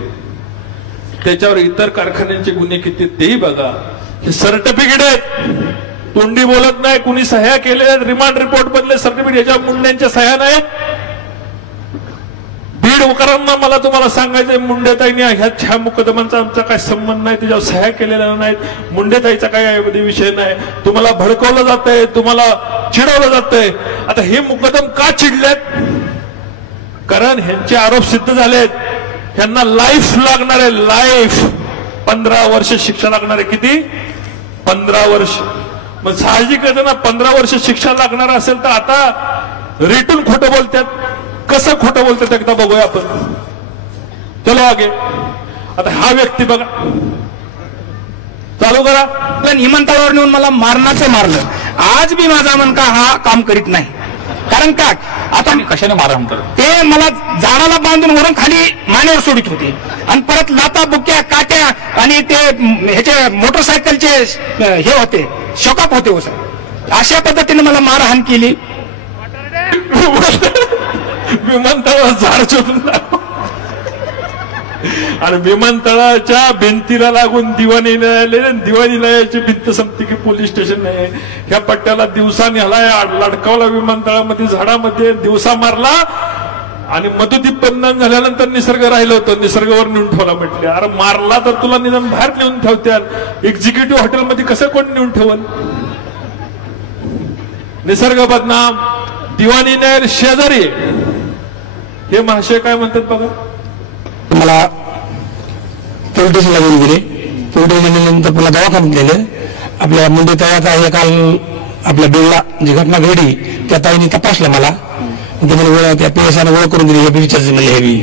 त्याच्यावर इतर कारखान्यांचे गुन्हे किती तेही बघा. हे सर्टिफिकेट आहेत, तोंडी बोलत नाही, कुणी सह्या केले, रिमांड रिपोर्ट बदले सर्टिफिकेट, याच्या मुंड्यांच्या सह्या नाहीत. बीडकरांना मला तुम्हाला सांगायचंय, मुंडेताईंनी ह्या मुकदमांचा आमचा काय संबंध नाही, त्याच्यावर सह्या केलेल्या नाहीत, मुंडेताईचा काय विषय नाही. तुम्हाला भडकवलं जातंय, तुम्हाला चिडवलं जातंय. आता हे मुकदम का चिडलेत? कारण ह्यांचे आरोप सिद्ध झालेत. ह्यांना लाईफ लागणार आहे, लाईफ. 15 वर्ष शिक्षा लागणार आहे. किती? 15 वर्ष. मग साहजिक आहे ना, 15 वर्ष शिक्षा लागणार असेल तर आता रेटून खोटं बोलतात. कसं खोटं बोलतात एकदा बघूया आपण. चलो आगे. आता हा व्यक्ती बघा, चालू करा. पण विमानतळावर नेऊन मला मारण्याचं मारलं. आज बी माझा मनका हा काम करीत नाही. कारण का, आता मी कशाने मारा म्हणतो, ते मला झाडाला बांधून वरून खाली मानेवर सोडित होते आणि परत लाता बुक्या काट्या आणि ते ह्याचे मोटरसायकलचे हे होते, शॉकअप होते हो सर. अशा पद्धतीने मला मारहाण केली. विमानतळावर झाड शोधून आणि विमानतळाच्या भिंतीला लागून दिवाणी न्यायालय, दिवाणी न्यायाची भिंत संपती की पोलीस स्टेशन नाही. ह्या पट्ट्याला दिवसा नेलाय, लटकावला विमानतळामध्ये, झाडामध्ये दिवसा मारला. आणि मधुदीप बंधन झाल्यानंतर निसर्ग राहिलं होतं, निसर्गावर नेऊन ठेवला म्हटले. अरे मारला तर तुला निदान बाहेर नेऊन ठेवत्याल, एक्झिक्युटिव्ह हॉटेलमध्ये कसं कोण नेऊन ठेवल? निसर्ग बदनाम, दिवाणी न्यायालय शेजारी. हे महाशय काय म्हणतात बघा. मला पोलीस स्टेशनला घेऊन गेले. पोलीस स्टेशनला गेल्यानंतर पुन्हा दवाखान्यात नेलं. आपल्या मुंबई तळ्यात आहे काल आपल्या बेळला जी घटना घडली त्या ताईने तपासलं मला. मला त्या पेशाने ओळख करून दिली, हेवी विचारचे म्हणजे हेवी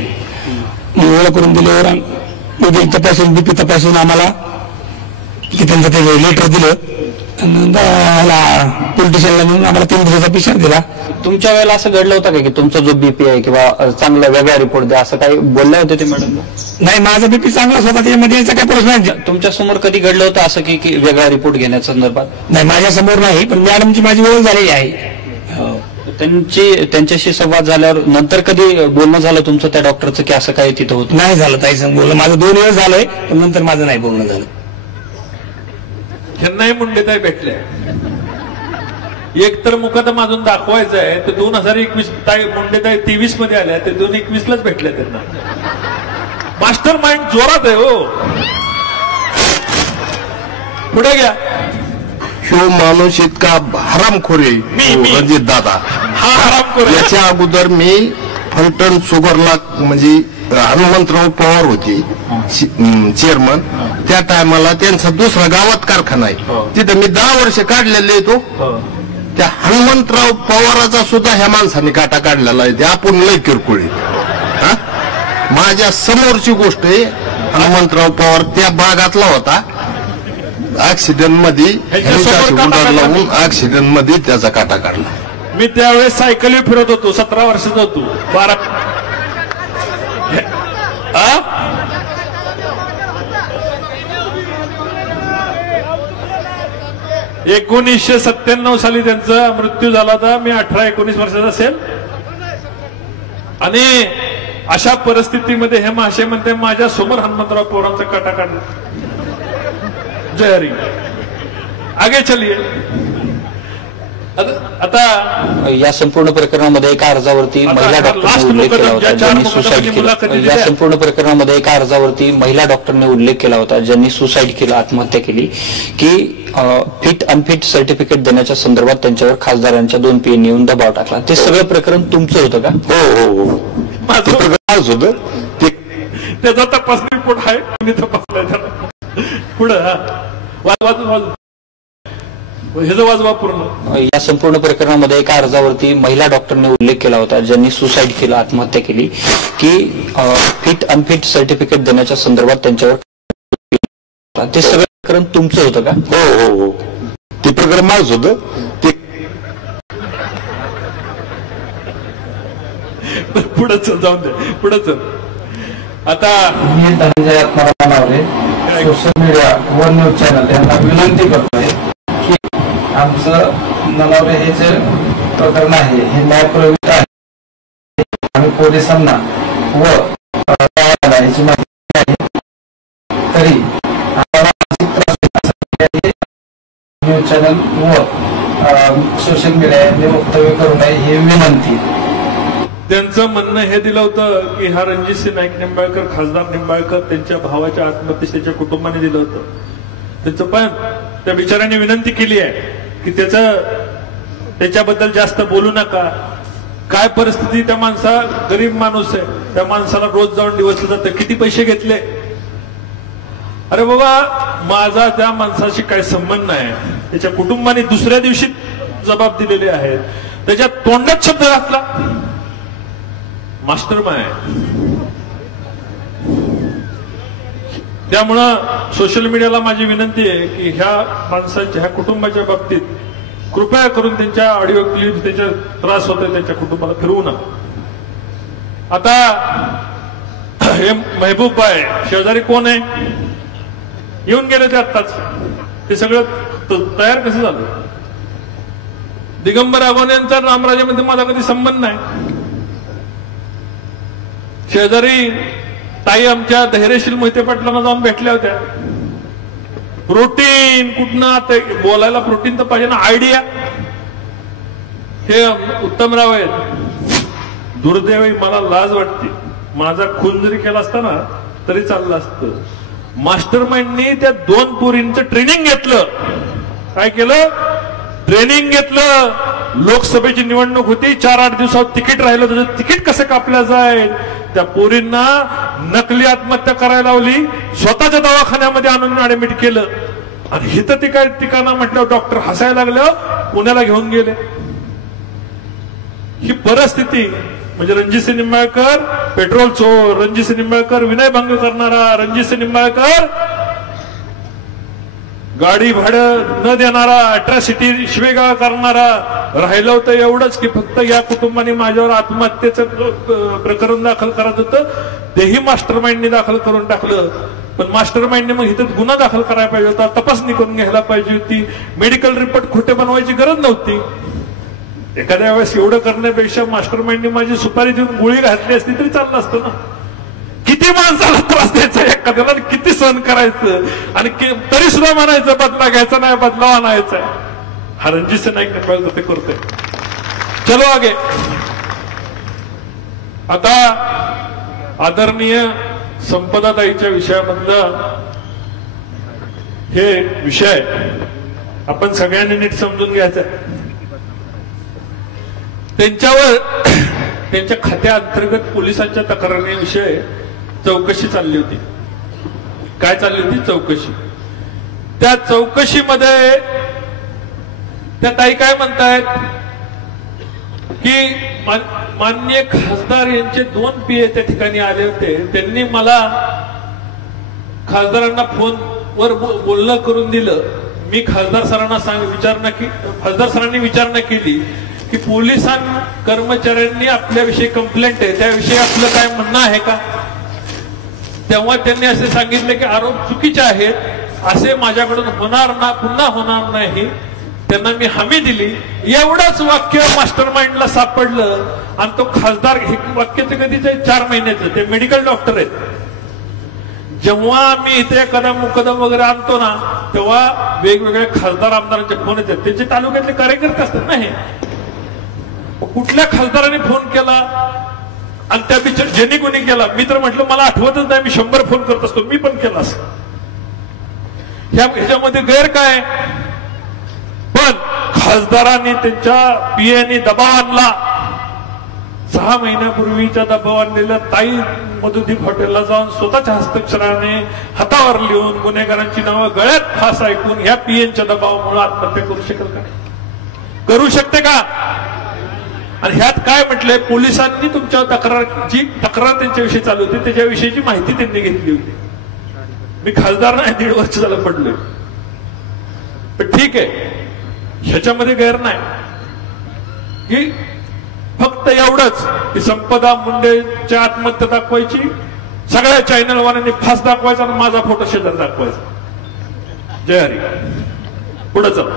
ओळख करून दिल्यावर तपासून बीपी तपासून आम्हाला की त्यांचं ते लेटर दिलं. पोलीस स्टेशनला नेऊन आम्हाला 3 दिवसाचा पिशा दिला. तुमच्या वेळेला असं घडलं होतं का की तुमचा जो बीपी आहे किंवा चांगला वेगळा रिपोर्ट द्या असं काही बोलले होते ते मॅडम? नाही, माझा बीपी चांगलाच होता, त्याच्यामध्ये याचा काही प्रश्न नाही. तुमच्या समोर कधी घडलं होतं असं की वेगळा रिपोर्ट घेण्याच्या संदर्भात? नाही, माझ्या समोर नाही, पण मॅडमची माझी ओळख झालेली आहे. त्यांच्याशी संवाद झाल्यावर नंतर कधी बोलणं झालं तुमचं त्या डॉक्टरचं की असं काही तिथं होतं? नाही झालं ताई संग बोलणं. माझं 2 वेळेस झालंय, पण नंतर माझं नाही बोलणं झालं. ह्यांनाही मुंडेताई भेटले. एक तर मुकदमा अजून दाखवायचा आहे, तर 2021 मुंडेताई 23 मध्ये आल्या, ते 2021लाच भेटल्या त्यांना. मास्टर माइंड जोरात आहे हो. पुढे घ्या. ह्यो माणूस इतका हरामखोर आहे रणजित दादा. हा हरामखोर. याच्या अगोदर मी फलटण शुगरला म्हणजे हनुमंतराव पवार होते चेअरमन. त्या टायमाला त्यांचा दुसरा गावात कारखाना आहे, तिथं मी 10 वर्ष काढलेले येतो. त्या हनुमंतराव पवाराचा सुद्धा ह्या माणसाने काटा काढलेला आहे. ते आपण लय किरकोळी. माझ्या समोरची गोष्ट आहे. हनुमंतराव पवार त्या भागातला होता. ऍक्सिडेंट मध्ये लावून ऍक्सिडेंट मध्ये त्याचा काटा काढला. मी त्यावेळेस सायकली फिरत होतो, 17 वर्षाचा होतो. 1997 साली त्यांचा मृत्यू झाला होता. मी 18-19 वर्षाचा असेल. आणि अशा परिस्थितीमध्ये हे महाशय म्हणते माझ्या समोर हनुमंतराव पवारांचा काटा काढला. जय हरी. आगे चलिए. आता या संपूर्ण प्रकरणामध्ये एका अर्जावरती महिला डॉक्टरने उल्लेख केला होता ज्यांनी सुसाईड केलं. या संपूर्ण प्रकरणामध्ये एका अर्जावरती महिला डॉक्टरने उल्लेख केला होता ज्यांनी सुसाईड केलं, आत्महत्या केली, की फिट अनफिट सर्टिफिकेट देण्याच्या संदर्भात त्यांच्यावर खासदारांच्या 2 PA येऊन दबाव टाकला. ते सगळं प्रकरण तुमचं होतं का? हो. माझं प्रकरण होतं. त्याचा तपास रिपोर्ट आहे, मी तपासलाय त्याला. पुढं वाजवा पूर्ण. या संपूर्ण प्रकरणामध्ये एका अर्जावरती महिला डॉक्टरने उल्लेख केला होता ज्यांनी सुसाईड केलं, आत्महत्या केली, की फिट अनफिट सर्टिफिकेट देण्याच्या संदर्भात त्यांच्यावर. ते सगळं प्रकरण तुमचं होतं का? हो. ते प्रकरण माझंच होतं. ते पुढे चल, जाऊन दे, पुढे चल. आता मी Dhananjay Atmaram social media one news channel यांना विनंती करतोय की आमचं नलावरे हे जे प्रकरण आहे हे न्यायप्रविष्ट आहे. आम्ही पोलिसांना व याची माहिती आहे, तरी न्यूज चॅनल व सोशल मीडिया यांनी वक्तव्य करू नये ही विनंती. त्यांचं म्हणणं हे दिलं होतं की हा रणजितसिंह नाईक निंबाळकर, खासदार निंबाळकर, त्यांच्या भावाच्या आत्महत्येस त्याच्या कुटुंबाने दिलं होतं. त्याचं पण त्या बिचाऱ्याने विनंती केली आहे की त्याच्याबद्दल जास्त बोलू नका. काय परिस्थिती, त्या माणसा गरीब माणूस आहे, त्या माणसाला रोज जाऊन दिवसलं जातं. किती पैसे घेतले? अरे बाबा, माझा त्या माणसाशी काही संबंध नाही. त्याच्या कुटुंबाने दुसऱ्या दिवशी जबाब दिलेले आहेत. त्याच्या तोंडात शब्द घातला. Master mind. त्यामुळं सोशल मीडियाला माझी विनंती आहे की ह्या माणसाच्या, ह्या कुटुंबाच्या बाबतीत कृपया करून त्यांच्या ऑडिओ क्लिप, त्याच्या त्रास होतोय त्याच्या कुटुंबाला फिरवू नका. आता हे महबूब आहे, शेजारी कोण आहे? येऊन गेले ते आत्ताच. ते सगळं तयार कसं झालं? दिगंबर आगोने यांचा रामराजेमध्ये माझा कधी संबंध नाही. शेजारी ताई आमच्या धैर्यशील मोहिते पाटलांना जाऊन भेटल्या होत्या. प्रोटीन कुठनं आता बोलायला प्रोटीन तर पाहिजे ना, आयडिया. हे उत्तमराव आहेत. दुर्दैवी मला लाज वाटते, माझा खून जरी केला असता ना तरी चाललं असतं. मास्टर माइंडनी त्या 2 पोरींचं ट्रेनिंग घेतलं. काय केलं? ट्रेनिंग घेतलं. लोकसभेची निवडणूक होती, 4-8 दिवसात तिकीट राहिलं, त्याचं तिकीट कसं कापलं जाईल. त्या पोरींना नकली आत्महत्या करायला लावली, स्वतःच्या दवाखान्यामध्ये आणून ऍडमिट केलं. आणि हिथं ती काय ठिकाणा म्हटलं, डॉक्टर हसायला लागलं, पुण्याला घेऊन गेले. ही परिस्थिती म्हणजे रणजितसिंह निंबाळकर पेट्रोल चोर, रणजितसिंह निंबाळकर विनयभंग करणारा, रणजितसिंह निंबाळकर गाडी भाडं न देणारा, अट्रॅसिटी शिवेगाळ करणारा. राहिलं होतं एवढंच की फक्त या कुटुंबाने माझ्यावर आत्महत्येचं प्रकरण दाखल करत होतं, तेही मास्टर माइंडने दाखल करून टाकलं. पण मास्टर माइंडने मग इथं गुन्हा दाखल करायला पाहिजे होता, तपासणी करून घ्यायला पाहिजे होती, मेडिकल रिपोर्ट खोटे बनवायची गरज नव्हती. एखाद्या वेळेस एवढं करण्यापेक्षा मास्टर माइंडने माझी सुपारी देऊन गोळी घातली असती तरी चाललं असतं ना. किती माणसाला त्रास द्यायचा एखाद्याला, किती सहन करायचं, आणि तरी सुद्धा म्हणायचं बदला घ्यायचा नाही, बदला आणायचा आहे. हा रणजितसिंह नाईक निंबाळकर ते करतोय. चलो आगे. आता आदरणीय संपदाताईच्या विषयामधलं हे विषय आपण सगळ्यांनी नीट समजून घ्यायचा. त्यांच्यावर त्यांच्या खात्याअंतर्गत पोलिसांच्या तक्रारीविषयी चौकशी चालली होती. काय चालली होती? चौकशी. त्या चौकशीमध्ये त्या ताई काय म्हणतायत की माननीय खासदार यांचे 2 PA त्या ठिकाणी आले होते, त्यांनी मला खासदारांना फोनवर बोलणं करून दिलं. मी खासदार सरांनी विचारणा केली की पोलिसां कर्मचाऱ्यांनी आपल्याविषयी कंप्लेंट आहे, त्याविषयी आपलं काय म्हणणं आहे का. तेव्हा त्यांनी असे सांगितले की आरोप चुकीचे आहेत, असे माझ्याकडून पुन्हा होणार नाही. त्यांना मी हमी दिली. एवढंच वाक्य मास्टर माइंडला सापडलं. आणि तो खासदार, हे वाक्याचं कधीच 4 महिन्याचं, ते मेडिकल डॉक्टर आहेत. जेव्हा मी इथे एखादा मुकदम वगैरे आणतो ना, तेव्हा वेगवेगळ्या खासदार आमदारांचे फोन येतात. त्यांचे तालुक्यातले कार्यकर्ते असतात ना. हे कुठल्या खासदाराने फोन केला आणि त्या बिचार ज्यांनी कोणी केला, मी तर म्हटलं मला आठवतच नाही, मी 100 फोन करत असतो, मी पण केला असं. ह्याच्यामध्ये गैर काय? पण खासदारांनी त्यांच्या PAने दबाव आणला. 6 महिन्यापूर्वीच्या दबाव आणलेल्या ताई मधुदीप हॉटेलला जाऊन स्वतःच्या हस्ताक्षराने हातावर लिहून गुन्हेगारांची नावं गळ्यात फास ऐकून ह्या PAच्या दबावामुळे आत्महत्या करू शकेल का? करू शकते का? आणि ह्यात काय म्हटलंय, पोलिसांनी तुमच्या तक्रार त्यांच्याविषयी चालू होती त्याच्याविषयीची माहिती त्यांनी घेतली होती. मी खासदार नाही, 1.5 वर्ष झालं पडलोय. पण ठीक आहे, ह्याच्यामध्ये गैर नाही की फक्त एवढंच की संपदा मुंडेच्या आत्महत्या दाखवायची, सगळ्या चॅनलवाल्यांनी फास दाखवायचा आणि माझा फोटो शेजार दाखवायचा. जय हरी. पुढे चला.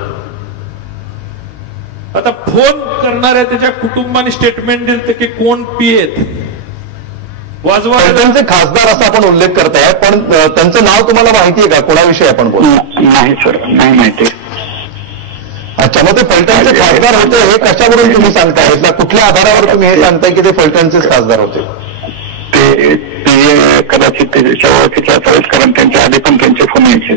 आता फोन करणाऱ्या त्याच्या कुटुंबाने स्टेटमेंट दिले की कोण PA वाजवा. त्यांचे खासदार असा आपण उल्लेख करताय, पण त्यांचं नाव तुम्हाला माहिती आहे का? कोणाविषयी आपण बोलतो? नाही सर, नाही माहिती. अच्छा, मग ते फलटणचे खासदार होते हे कशावरून तुम्ही सांगताय? कुठल्या आधारावर तुम्ही हे सांगताय की ते फलटणचेच खासदार होते? ते कदाचित त्याच्या ओळखीच्या असावेत, कारण त्यांच्या आधी पण त्यांचे फोन यायचे.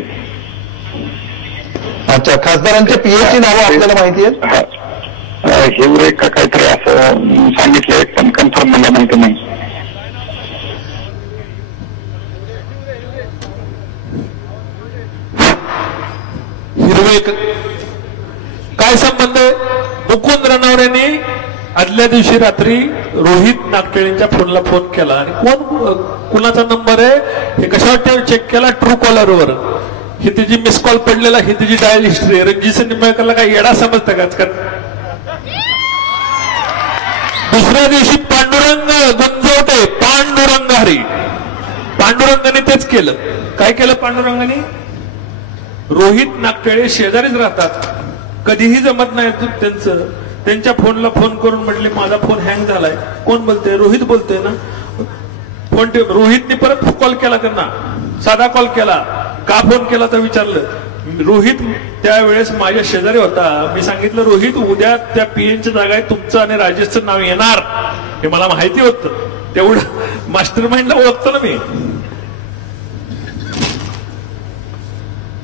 अच्छा, खासदारांच्या PAची नावं आपल्याला माहिती आहेत? हिवरे का काहीतरी असं सांगितलंय, पण कन्फर्म मला माहिती नाही. हिरवे काय संबंध आहे? मुकुंद रणवरेंनी आदल्या दिवशी रात्री रोहित नागटेळींच्या फोनला फोन केला आणि कुणाचा नंबर आहे हे कशावर चेक केला? ट्रू कॉलरवर. ही तिची मिस कॉल पडलेला, ही तिची डायल हिस्ट्री आहे. रणजितसिंह निंबाळकरला काही येडा समजतं का आजकाल? दुसऱ्या दिवशी पांडुरंग गुंजवटे, पांडुरंग हरी, पांडुरंगाने तेच केलं. काय केलं पांडुरंगाने? रोहित नागटेळे शेजारीच राहतात, कधीही जमत नाही त्यांचं. त्यांच्या फोनला फोन करून म्हटले माझा फोन हँग झालाय. कोण बोलतोय? रोहित बोलतोय ना. फोन रोहितने परत कॉल केला त्यांना, साधा कॉल केला, का फोन केला तर विचारलं. रोहित त्यावेळेस माझ्या शेजारी होता. मी सांगितलं रोहित उद्या त्या पीएनच्या जागा तुमचं आणि राजेशचं नाव येणार हे मला माहिती होतं. तेवढं मास्टर माइंडला ओळखतो ना मी.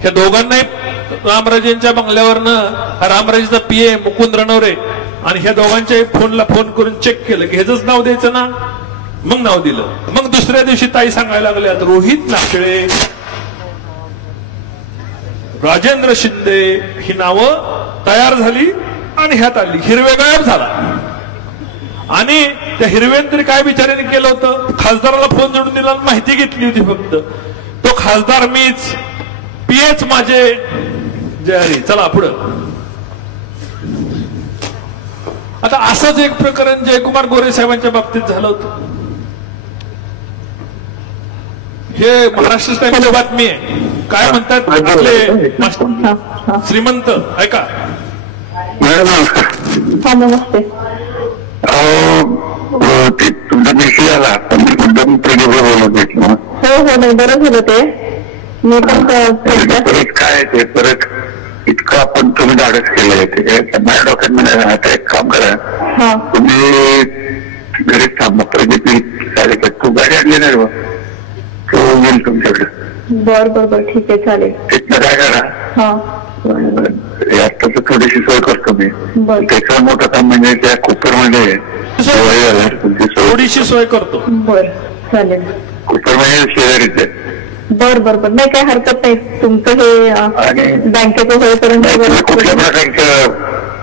ह्या दोघांनाही रामराजेंच्या बंगल्यावरनं रामराजेचा पीए मुकुंद रणवरे आणि ह्या दोघांच्या फोनला फोन करून चेक केलं की ह्याच नाव द्यायचं ना, मग नाव दिलं. मग दुसऱ्या दिवशी ताई सांगायला लागल्यात रोहित नाफेळे, राजेंद्र शिंदे ही नावं तयार झाली आणि ह्यात आली. हिरवे गायब झाला. आणि त्या हिरव्याने तरी काय बिचाऱ्याने केलं होतं, खासदाराला फोन जोडून दिला, माहिती घेतली होती फक्त. तो खासदार मीच, पीएच माझे. जय चला पुढं. आता असंच एक प्रकरण जयकुमार गोरे साहेबांच्या बाबतीत झालं होतं. हे महाराष्ट्र टाइमची बातमी आहे. काय म्हणतात आपले श्रीमंत, ऐका. मॅडम नमस्ते. तुमचा विषय आला मुद्दाम प्रदीप भेटलो. हो नाही बरं झालं ते. मी पण काय ते परत इतकं आपण तुम्ही धाडस केलंय ते माझ्या डोक्यात म्हणजे आता एक काम करा, तुम्ही घरीच थांबा. प्रदीप तू गाडी आणली नाही बा, तो येईल तुमच्याकडे. बर ठीक आहे चालेल. तिथनं काय करा, आत्ताच थोडीशी सोय करतो मी. त्याचं मोठं काम म्हणजे त्या कुकरमध्ये थोडीशी सोय करतो. बर चालेल. कुकर म्हणजे शेजारीच आहे. बर नाही काय हरकत नाही. तुमचं हे बँकेचं होईपर्यंत कुठल्या प्रकारचं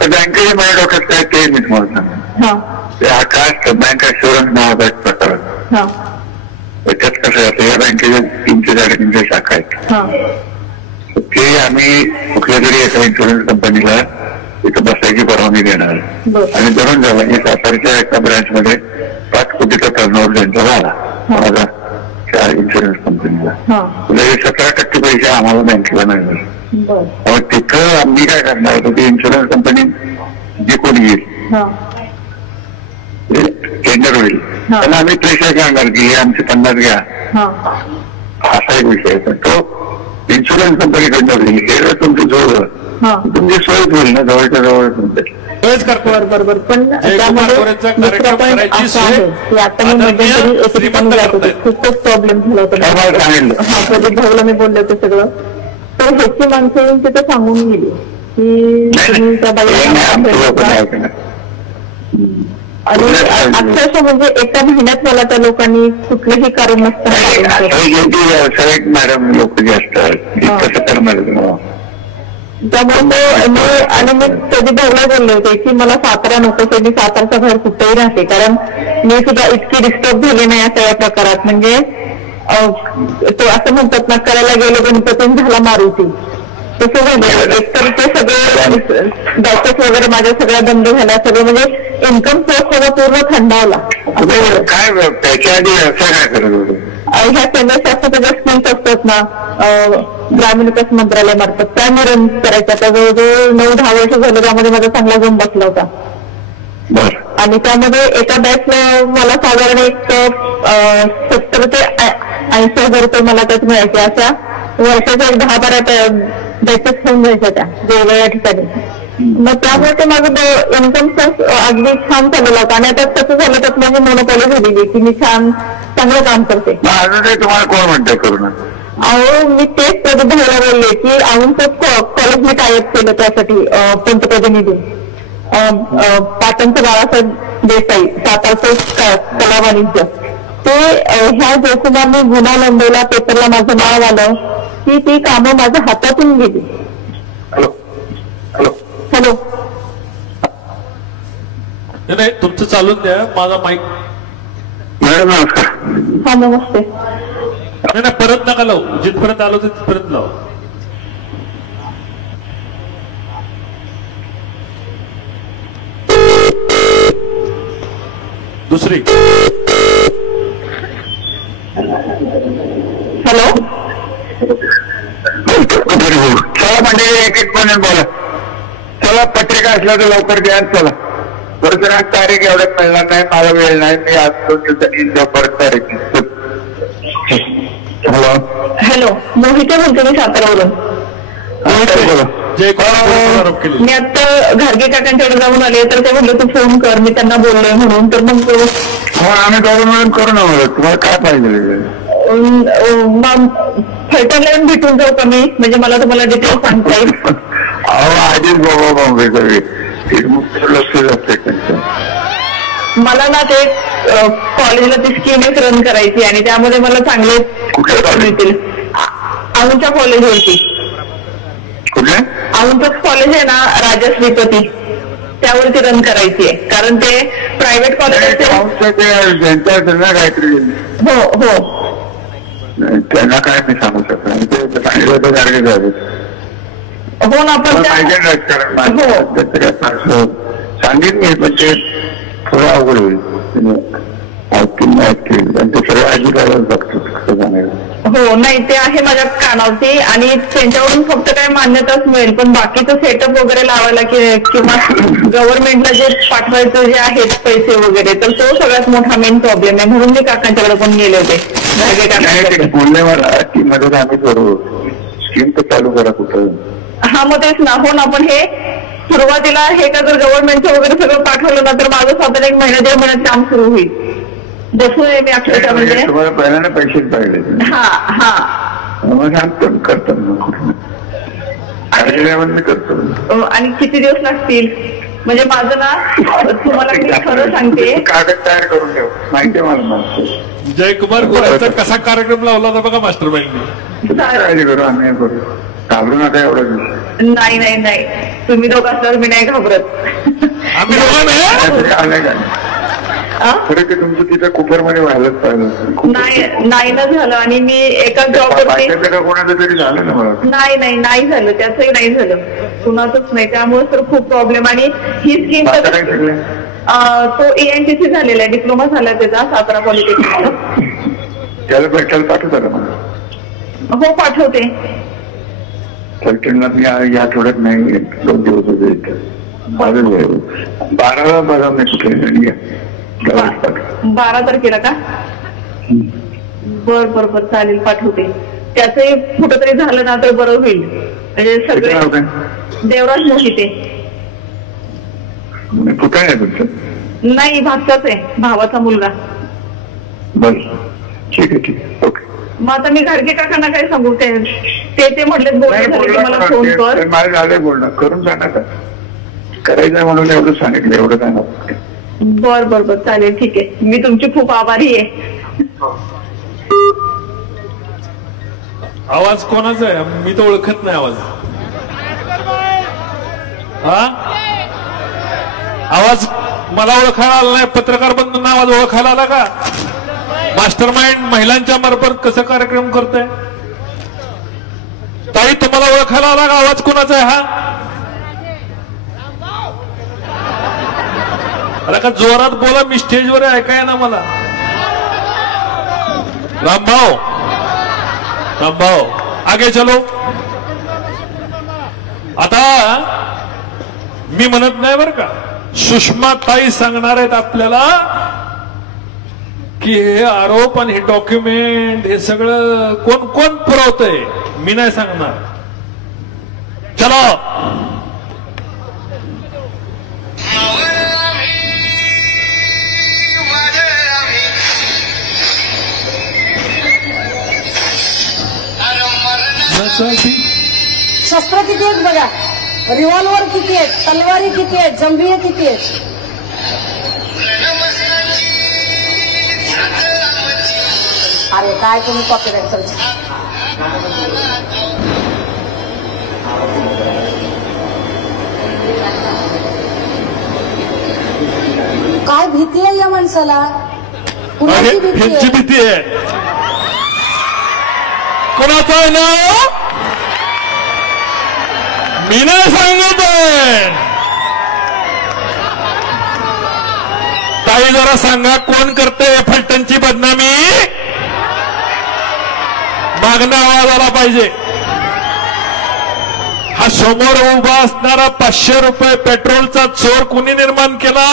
बँकेचे माझ्या डोक्यात काय ते मी तुम्हाला सांगतो. हा काय बँक अश्युरन्स नावाचा एक प्रकार. त्याच्यात कसं असतं, या बँकेच्या 300-350 शाखा आहेत. ते आम्ही कुठल्या तरी एका इन्शुरन्स कंपनीला तिथं बसायची परवानगी देणार आणि धरून झाला की सातारच्या एका ब्रांचमध्ये 5 कोटीचा टर्नओव्हर त्यांचा झाला माझा त्या इन्शुरन्स कंपनीला. 17% पैसे आम्हाला बँकेला मिळणार. तिथं आम्ही काय करणार होतो, ती इन्शुरन्स कंपनी जी कोणी येईल टेंडर होईल पण आम्ही पैसे करणार की हे आमचे 50 घ्या, असा एक विषय. पण तो इन्शुरन्स कंपनीकडनं होईल, हे तुमचं जोड तुमची सोयच होईल ना जवळच्या जवळ तुमच्या. बरोबर. पण खूपच प्रॉब्लेम झाला होता. प्रदीप भाऊला मी बोलले होते सगळं, तर ह्याची माणसं येऊन तिथे सांगून गेली की तुम्ही त्या बाईला. आणि अक्षरशः म्हणजे एका महिन्यात मला त्या लोकांनी कुठलंही कारण नसतं मॅडम लोक जे असतात त्यामुळे. आणि मी कधी भाऊला बोलले होते की मला सातारा नको, मी सातारचं घर कुठेही राहते, कारण मी सुद्धा इतकी डिस्टर्ब झाले नाही या सगळ्या प्रकारात. म्हणजे तो असं म्हणतात ना, करायला गेलो गणपती झाला मारुती, तसं झालं. एकतर ते सगळे डॉक्टर्स वगैरे माझ्या सगळ्या बंद झाल्या, सगळं म्हणजे इन्कम सोर्स सगळं पूर्ण थंडावला. काय त्याच्या आधी व्यवसाय काय करत होतो, ह्या केंद्रशासनाच्या ज्या स्कीम्स असतात ना ग्रामीण विकास मंत्रालयामार्फत, त्या मी रन करायच्या. त्या जवळजवळ 9-10 वर्ष झालं, त्यामध्ये माझा चांगला जम बसला होता. आणि त्यामध्ये एका बॅचला मला साधारण एक 70 ते 80 हजार रुपये मला त्यात मिळायचे. अशा वर्षाच्या 10-12 बॅचेस होऊन जायच्या त्या वेगवेगळ्या ठिकाणी. मग त्यामुळे ते माझं इन्कम सोर्स अगदी छान चाललेला होता. आणि आता कसं झालं, त्यात माझी मोनोपॉली झालेली की मी चांगलं काम करते. तुम्हाला कोण म्हणतं करून? अहो मी तेच प्रदीपला बोलले की औंधचं कॉलेज मी टायअप केलं त्यासाठी पंतप्रतिनिधी पाटणचं बाळासाहेब देसाई, सातारचं कला वाणिज्य. ते ह्या जयकुमारने गुन्हा नोंदवला, पेपरला माझं नाव आलं की ती कामं माझ्या हातातून गेली. हॅलो नाही तुमचं चालून द्या, माझा माईक. मॅडम नमस्कार. हा नमस्ते. नाही परत नका लावू, जिथपर्यंत आलो तिथपर्यंत लावू. दुसरी. हॅलो चला म्हणजे एक पण बोला. चला पत्रिका असल्या तर लवकर द्या. चला बरोबर तारीख एवढ्यात मिळणार नाही, मला वेळ नाही, मी आज 2 दिवसांनी परत तारीख हॅलो हॅलो, मोहिते बोलते मी सातारावरून. मी आता घारगे काकांच्याकडे जाऊन आले, तर ते म्हटलं तू फोन कर, मी त्यांना बोललोय म्हणून. तर मग आम्ही दोघं मिळून करू ना, तुम्हाला काय पाहिजे? फलटणला येऊन भेटून जाऊ का मी, म्हणजे मला तुम्हाला डिटेल सांगता येईल. आधीच लक्ष असते. मला ना ते कॉलेजला ती स्कीम एक रन करायची आणि त्यामध्ये मला चांगले मिळतील. औंधच्या कॉलेजवरती, औंधच कॉलेज आहे ना राजा श्रीपती, त्यावरती रन करायची आहे. कारण ते प्रायव्हेट कॉलेज काहीतरी. हो हो, त्यांना काय मी सांगू शकतो. हो ना, पण सांगेन मी, पण ते थोडं अवघड होईल. हो नाही, ते आहे माझ्या कानावरती आणि त्यांच्यावरून फक्त काय मान्यताच मिळेल, पण बाकीचं सेटअप वगैरे लावायला किंवा गव्हर्नमेंटला जे पाठवायचं जे आहेत पैसे वगैरे, तर तो सगळ्यात मोठा मेन प्रॉब्लेम आहे. म्हणून मी काकांच्याकडे पण गेले होते. घारगे काकांकडे बोलले मला की मदत आम्ही करू, स्कीम तर चालू करा कुठं. हा मग तेच ना. हो ना, पण हे सुरुवातीला हे का जर गव्हर्नमेंटचं वगैरे सगळं पाठवलं ना, तर माझं स्वतः 1 महिना 1.5 महिन्यात काम सुरू होईल. बसून आहे मी अक्षरशः. म्हणजे तुम्हाला पहिल्याने पैसे पाहिजे. हा हा, मग करतो मी करतो. आणि किती दिवस लागतील? म्हणजे माझं ना, तुम्हाला मी खरं सांगते, कागद तयार करून ठेव, माहिती आहे मला. जयकुमार गोरेचा कसा कार्यक्रम लावला होता बघा मास्टर बाईंनी. काळजी करू, आम्ही करू, घाबरू नका एवढं. नाही नाही नाही, तुम्ही दोघं असल्यावर मी नाही घाबरत. आम्ही दोघं आलंय का खरं की तुमचं तिथं कुपरमध्ये व्हायलाच पाहिजे. नाही ना झालं. आणि मी एका जॉबवरती कोणाचं तरी झालं ना मला. नाही झालं, त्याचंही नाही झालं, कुणाचंच नाही. त्यामुळे तर खूप प्रॉब्लेम. आणि ही स्कीम तो ENTC झालेला आहे, डिप्लोमा झाला त्याचा सातारा पॉलिटेक्निकला. त्याला भेटायला पाठवता का मला? हो पाठवते. फलटणला मी या आठवड्यात नाही, 2 दिवस होते. 12ला बघा मी कुठे 12 तारखेला का? बर चालेल, पाठवते. त्याचंही कुठंतरी झालं ना तर बरं होईल. म्हणजे सगळे देवराज मोहिते. कुठं आहे तुमचं? नाही, भागचाच आहे, भावाचा मुलगा. बरं, ठीक आहे. ओके. मग आता मी घारगे काकांना काय सांगू? ते म्हटले मला फोन कर. मला झालंय बोलणं, करून सांगा का करायचं म्हणून एवढं सांगितलं, एवढं काय नव्हतं. बर चालेल, ठीक आहे. मी तुमची खूप आभारी आहे. आवाज कोणाचा आहे? मी तर ओळखत नाही आवाज. हा आवाज मला ओळखायला आला नाही. पत्रकार बंधूंना आवाज ओळखायला आला का? मास्टर माइंड महिलांच्या मार्फत कसं कार्यक्रम करतोय? ताई तुम्हाला ओळखायला आला का? आवाज कोणाचा आहे हा? अरे का जोरात बोला, मी स्टेजवर ऐकाय ना मला. रामभाऊ आगे चलो. आता मी म्हणत नाही बरं का, सुषमा ताई सांगणार आहेत आपल्याला की हे आरोप आणि हे डॉक्युमेंट हे सगळं कोण पुरवतंय. मी नाही सांगणार. चलो. शस्त्र किती आहेत बघा, रिव्हॉल्वर किती आहेत, तलवारी किती आहेत, जंबिये किती आहेत. अरे काय तुम्ही कॉपीराईट करता? काय भीती आहे या माणसाला? कुणाची भीती आहे? कोणाचं आहे ना? मी नाही सांगत आहे. ताई जरा सांगा, कोण करते फलटणची बदनामी? मागणं आवाज आला पाहिजे. हा समोर उभा असणारा 500 रुपये पेट्रोलचा चोर कुणी निर्माण केला?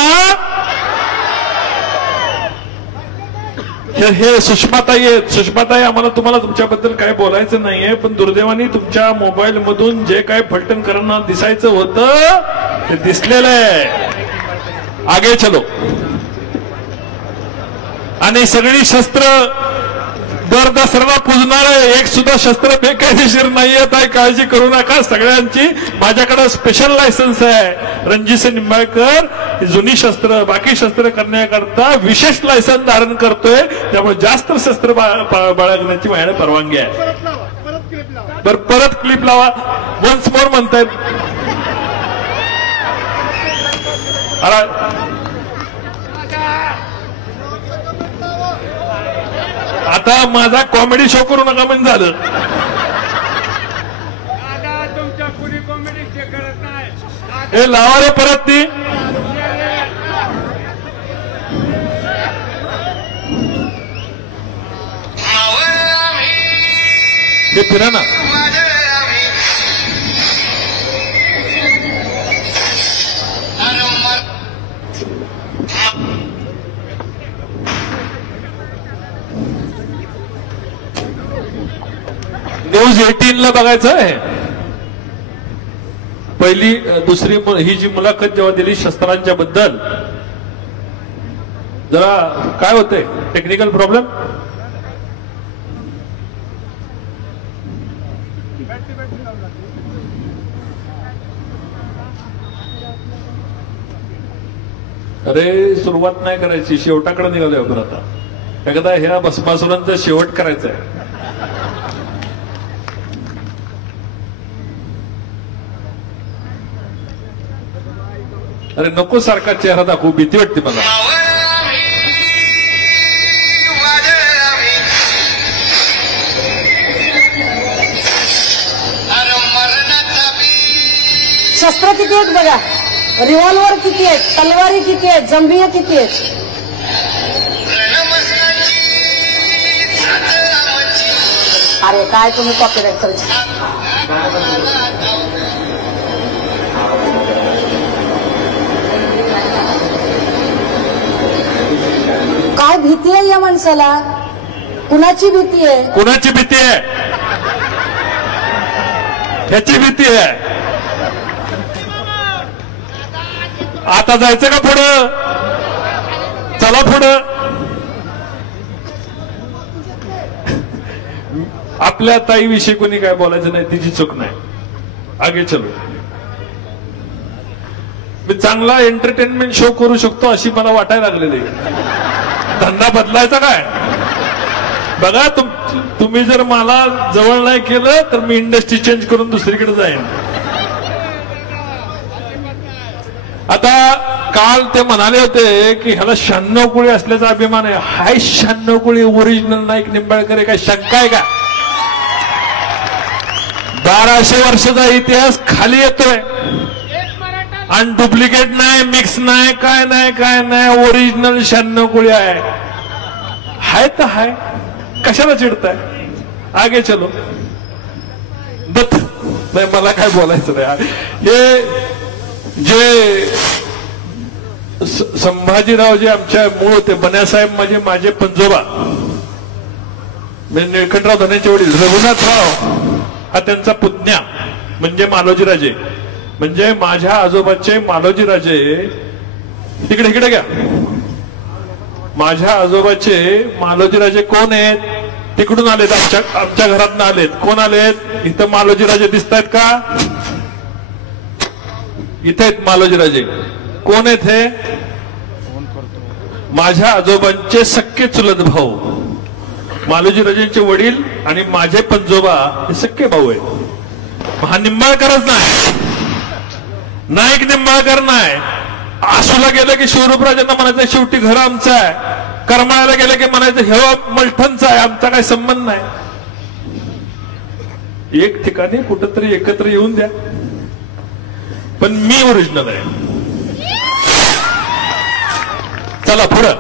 हे सुषमाताई आहेत. सुषमाताई, आम्हाला तुम्हाला तुमच्याबद्दल काय बोलायचं नाहीये, पण दुर्दैवाने तुमच्या मोबाईल मधून जे काय फलटणकरांना दिसायचं होतं ते दिसलेलं आहे. आगे चलो. आणि सगळी शस्त्र दर दसऱ्याला पुजणार आहे. एक सुद्धा शस्त्र बेकायदेशीर नाहीये, ताई काळजी करू नका. सगळ्यांची माझ्याकडे स्पेशल लायसन्स आहे. रणजितसिंह निंबाळकर जुनी शस्त्र बाकी शस्त्र करण्याकरता विशेष लायसन्स धारण करतोय, त्यामुळे जास्त शस्त्र बाळगण्याची माझ्याकडे परवानगी आहे. बरं, परत क्लिप लावा. वन्स मोर म्हणतायत. आता माझा कॉमेडी शो करू नका म्हणजे झालं. हे लावा रे परत ती. हे फिरा ना. न्यूज 18 ला बघायचं आहे. पहिली दुसरी ही जी मुलाखत जेव्हा दिली शस्त्रांच्या बद्दल, जरा काय होतंय टेक्निकल प्रॉब्लेम. अरे सुरुवात नाही करायची, शेवटाकडे निघालोय आपण आता. एकदा ह्या भस्मासुरांचा शेवट करायचा आहे. अरे नको सारखा चेहरा दाखवू, भीती वाटते मला. शस्त्र किती आहेत बघा. रिव्हॉल्वर किती आहेत, तलवारी किती आहेत, जंबिया किती आहेत. अरे काय तुम्ही कॉपीराईट करायचं. काय भीती आहे या माणसाला. कुणाची भीती आहे, कुणाची भीती आहे, ह्याची भीती आहे. आता जायचं का पुढं. चला पुढं. आपल्या ताईविषयी कोणी काय बोलायचं नाही, तिची चूक नाही. आगे चलो. मी चांगला एंटरटेनमेंट शो करू शकतो अशी मला वाटायला लागलेली. धंदा बदलायचा काय बघा. तुम्ही जर मला जवळ नाही केलं तर मी इंडस्ट्री चेंज करून दुसरीकडे जाईन. आता काल ते म्हणाले होते की ह्याला 96 कुळी असल्याचा अभिमान आहे. हाय 96 कुळी ओरिजिनल नाईक निंबाळकर आहे, काय शंका आहे का. 1200 वर्षाचा इतिहास खाली येतोय आणि डुप्लिकेट नाही, मिक्स नाही, काय नाही, काय नाही. ओरिजिनल 96 कुळी आहे. हाय तर हाय, कशाला चिडताय. आगे चलो. दत्त नाही, मला काय बोलायचं नाही. हे जे संभाजीराव जे आमच्या मूळ होते, बन्यासाहेब म्हणजे माझे पंजोबा, म्हणजे निळकंठराव धनेचे वडील. रघुनाथराव हा त्यांचा पुतण्या म्हणजे मालोजीराजे, म्हणजे माझ्या आजोबाचे मालोजीराजे. तिकडे इकडे घ्या. माझ्या आजोबाचे मालोजीराजे कोण आहेत. तिकडून आलेत, आमच्या घरात आलेत. कोण आलेत. इथं मालोजीराजे दिसत आहेत का. इथे आहेत मालोजीराजे. कोण आहेत हे. माझ्या आजोबांचे सख्खे चुलत भाऊ. मालोजीराजेंचे वडील आणि माझे पंजोबा हे सख्खे भाऊ आहेत. हा निंबाळकरच नाही, नाईक निंबाळकर नाही. आसूला गेलं की शिवरूपराजांना म्हणायचं शेवटी घर आमचं आहे. करमाळ्याला गेलं की म्हणायचं हे मलठणचं आहे, आमचा काही संबंध नाही. एक ठिकाणी कुठंतरी एकत्र येऊन द्या. पण मी ओरिजिनल आहे. चला पुढं.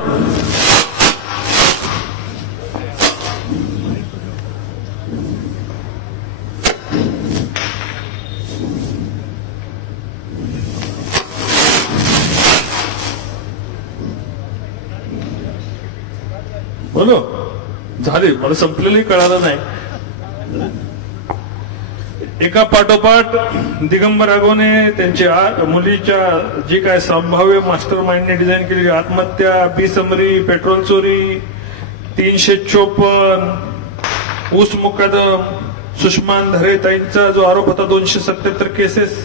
बोलो झाले, मला संपलेली कळालं नाही. एका पाठोपाठ दिगंबर अगोने त्यांच्या मुलीच्या जी काय संभाव्य मास्टर माइंडने डिझाईन केलेली आत्महत्या, बेसमरी, पेट्रोल चोरी, 354 ऊस मुकदम, सुषमा अंधारेताईंचा जो आरोप होता 277 केसेस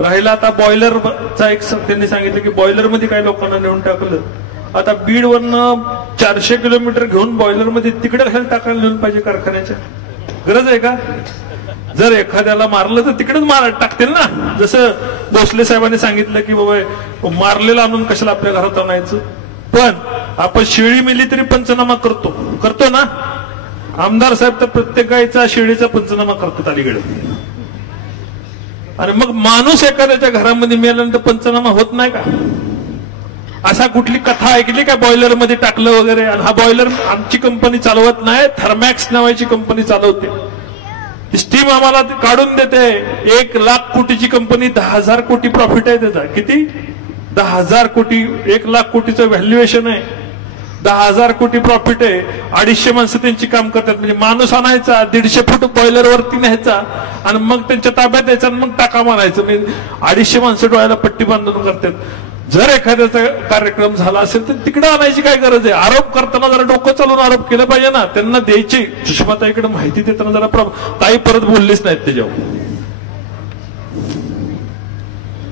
राहिला. आता बॉयलरचा एक त्यांनी सांगितलं की बॉयलर मध्ये काही लोकांना नेऊन टाकलं. आता बीडवरनं 400 किलोमीटर घेऊन बॉयलर मध्ये तिकडे टाकायला नेऊन पाहिजे कारखान्याच्या, गरज आहे का? जर एखाद्याला मारलं तर तिकडेच टाकतील ना. जसं भोसले साहेबांनी सांगितलं की बाबा मारलेला आणून कशाला आपल्या घरात आणायचं. पण आपण शेळी मेली तरी पंचनामा करतो ना. आमदार साहेब तर प्रत्येक गायचा शेळीचा पंचनामा करतात अलीकडे. आणि मग माणूस एखाद्याच्या घरामध्ये मेल्यानंतर पंचनामा होत नाही का? असा कुठली कथा ऐकली का बॉयलर मध्ये टाकलं वगैरे? आणि हा बॉयलर आमची कंपनी चालवत नाही, थर्मॅक्स नावाची कंपनी चालवते. स्टीम आम्हाला काढून देते. 1 लाख कोटीची कंपनी, 10,000 कोटी प्रॉफिट आहे त्याचा. किती? 10,000 कोटी. 1 लाख कोटीचं व्हॅल्युएशन आहे, 10,000 कोटी प्रॉफिट आहे. 250 माणसं त्यांची काम करतात. म्हणजे माणूस आणायचा, 150 फूट बॉयलर वरती न्यायचा आणि मग त्यांच्या ताब्यात द्यायचा आणि मग टाका मारायचं. म्हणजे 250 माणसं डोळ्याला पट्टी बांधून करतात. जर एखाद्याचा कार्यक्रम झाला असेल तर तिकडे आणायची काय गरज आहे? आरोप करताना जरा डोकं चालून आरोप केलं पाहिजे ना. त्यांना द्यायची. सुषमाताईकडे माहिती देताना जरा ताई परत बोललीच नाहीत त्याच्यावर.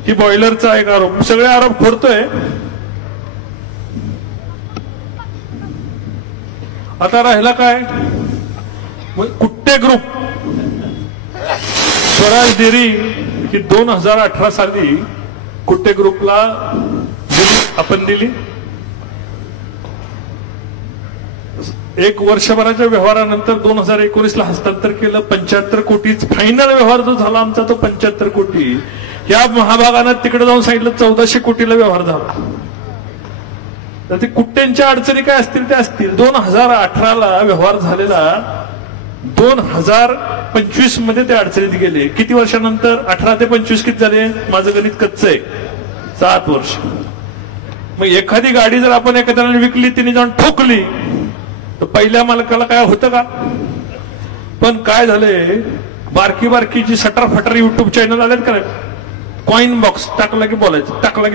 ही बॉयलरचा एक आरोप, सगळे आरोप खोडतोय. आता राहिला काय? कुट्टे ग्रुप, स्वराज डेअरी ही 2018 साली कुट्टे ग्रुपला आपण दिली. 1 वर्षभराच्या व्यवहारानंतर 2019ला हस्तांतर केलं. 75 कोटी फायनल व्यवहार जो झाला आमचा तो 75 कोटी. या महाभागानं तिकडे जाऊन सांगितलं 1400 कोटीला व्यवहार झाला. तर ते कुट्ट्यांच्या अडचणी काय असतील त्या असतील. 2018ला व्यवहार झालेला, 2025 मध्ये ते अडचणीत गेले. किती वर्षानंतर? 18 ते 25 किती झाले? माझं गणित कच्च आहे, 7 वर्ष. मग एखादी गाडी जर आपण एखाद्याला विकली, तिने जाऊन ठोकली तर पहिल्या मालकाला काय होतं का? पण काय झालंय, बारकी बारकी जी सटर फटर युट्यूब चॅनल आलेत का, कॉइन बॉक्स टाकला की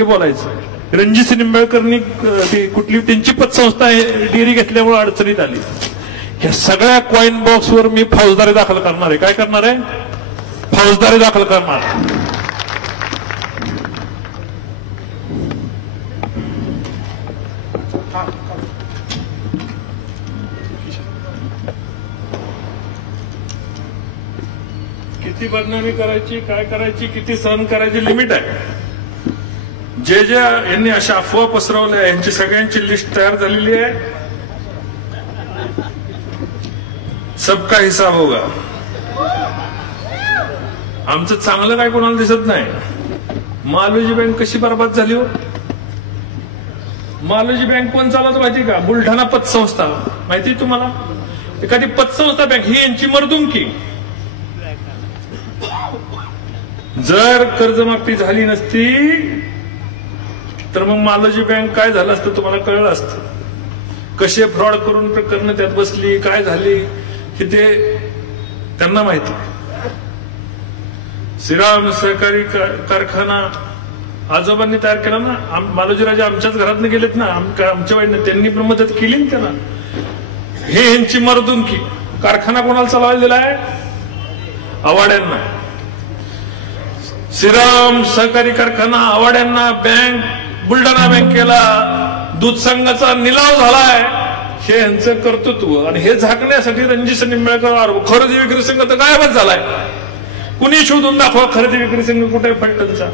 बोलायचं. रणजित निंबाळकरनी ती कुठली त्यांची पतसंस्था डेअरी घेतल्यामुळे अडचणीत आली. या सगळ्या कॉइन बॉक्सवर मी फौजदारी दाखल करणार आहे. काय करणार आहे? फौजदारी दाखल करणार. किती बदनामी करायची, काय करायची, किती सहन करायची लिमिट आहे. जे यांनी अशा अफवा पसरवल्या यांची सगळ्यांची लिस्ट तयार झालेली आहे. सबका हिसाब होगा. आमचं चांगलं काय कोणाला दिसत नाही. मालोजी बँक कशी बर्बाद झाली हो? मालोजी बँक कोण चालवत माहिती का? बुलढाणा पतसंस्था. माहिती तुम्हाला? एखादी पतसंस्था बँक ही यांची मर्दुमकी. जर कर्जमाफी झाली नसती तर मग मालोजी बँक काय झालं असतं तुम्हाला कळलं असतं. कसे फ्रॉड करून प्रकरण त्यात बसली, काय झाली की ते त्यांना माहिती. श्रीराम सहकारी कारखाना आजोबांनी तयार केला ना. मालोजी राजा आमच्याच घरातनं गेलेत ना, आमच्या वाईने त्यांनी पण मदत केली ना त्यांना. हे यांची मर्दुमकी. कारखाना कोणाला चालवायला दिलाय? आवाड्यांना. श्रीराम सहकारी कारखाना आवाड्यांना, बँक बुलढाणा बँकेला दूध संघाचा निलाव झालाय. हे यांचं कर्तृत्व. आणि हे झाकण्यासाठी रणजित निंबाळकर खरेदी विक्री संघ तर गायबच झालाय. कुणी शोधून दाखवा खरेदी विक्री संघ कुठे फलटणचा.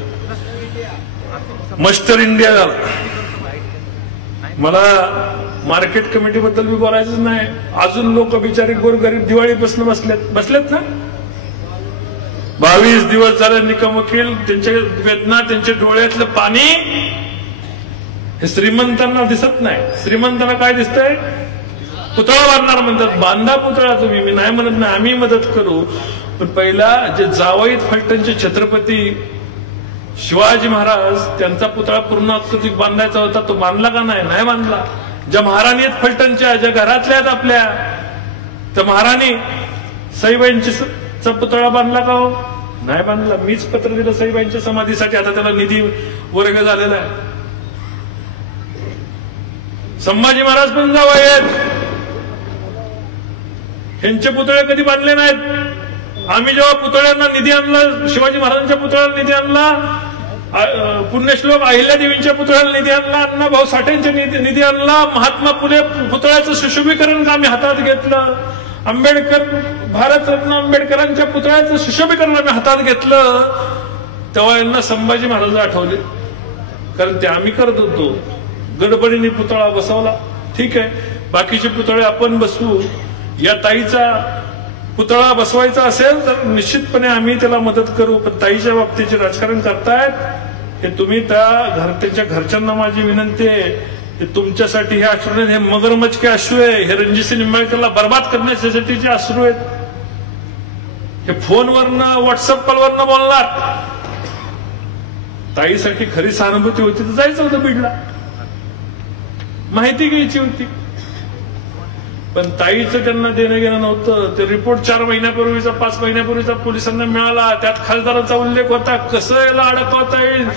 मस्टर इंडिया झाला. मला मार्केट कमिटी बद्दल बी बोलायचं नाही. अजून लोक बिचारी गोरगरीब दिवाळीपासून बसलेत ना. 22 दिवस झाले निकम वकील. त्यांच्या वेदना, त्यांच्या डोळ्यातलं पाणी हे श्रीमंतांना दिसत नाही. श्रीमंतांना काय दिसतंय? पुतळा बांधणार म्हणतात. बांधा पुतळा तुम्ही, मी नाही म्हणत नाही, आम्ही मदत करू. पण पहिला जे जावईत फलटणचे छत्रपती शिवाजी महाराज त्यांचा पुतळा पूर्ण बांधायचा होता, तो बांधला का नाही? नाही बांधला. ज्या महाराणी आहेत फलटणच्या, ज्या घरातल्या आहेत आपल्या, त्या महाराणी सईबाईंचा पुतळा बांधला का हो? नाही बांधला. मीच पत्र दिलं सईबाईंच्या समाधीसाठी. आता त्याला निधी वर्ग झालेला आहे. संभाजी महाराज पण जाऊ आहेत, ह्यांचे पुतळे कधी बांधले नाहीत. आम्ही जेव्हा पुतळ्यांना निधी आणला, शिवाजी महाराजांच्या पुतळ्याला निधी आणला, पुण्यश्लोक अहिल्यादेवींच्या पुतळ्याला निधी आणला, अण्णाभाऊ साठेंच्या निधी आणला, महात्मा फुले पुतळ्याचं सुशोभीकरण आम्ही हातात घेतलं, आंबेडकर भारतरत्न आंबेडकरांच्या पुतळ्याचं सुशोभीकरण आम्ही हातात घेतलं, तेव्हा यांना संभाजी महाराज आठवले. कारण ते आम्ही करत होतो. गडबडीने पुतळा बसवला, ठीक आहे, बाकीचे पुतळे आपण बसवू. या ताईचा पुतळा बसवायचा असेल तर निश्चितपणे आम्ही त्याला मदत करू. पण ताईच्या बाबतीत जे राजकारण करतायत हे तुम्ही त्यांच्या घरच्यांना माझी विनंती आहे, तुमच्यासाठी हे अश्रू नाही, हे मगरमच्छ के अश्रू आहे. हे रणजितसिंह निंबाळकरला बर्बाद करण्यासाठीचे अश्रू आहेत. हे फोनवरनं व्हॉट्सअप कॉलवरनं बोलणार. ताईसाठी खरी सहानुभूती होती तर जायचं होतं बीडला, माहिती घ्यायची होती. पण ताईचं त्यांना देणं घेणं नव्हतं. ते रिपोर्ट 4 महिन्यापूर्वीचा 5 महिन्यापूर्वीचा पोलिसांना मिळाला. त्यात खासदारांचा उल्लेख होता. कसं याला अडकवता येईल,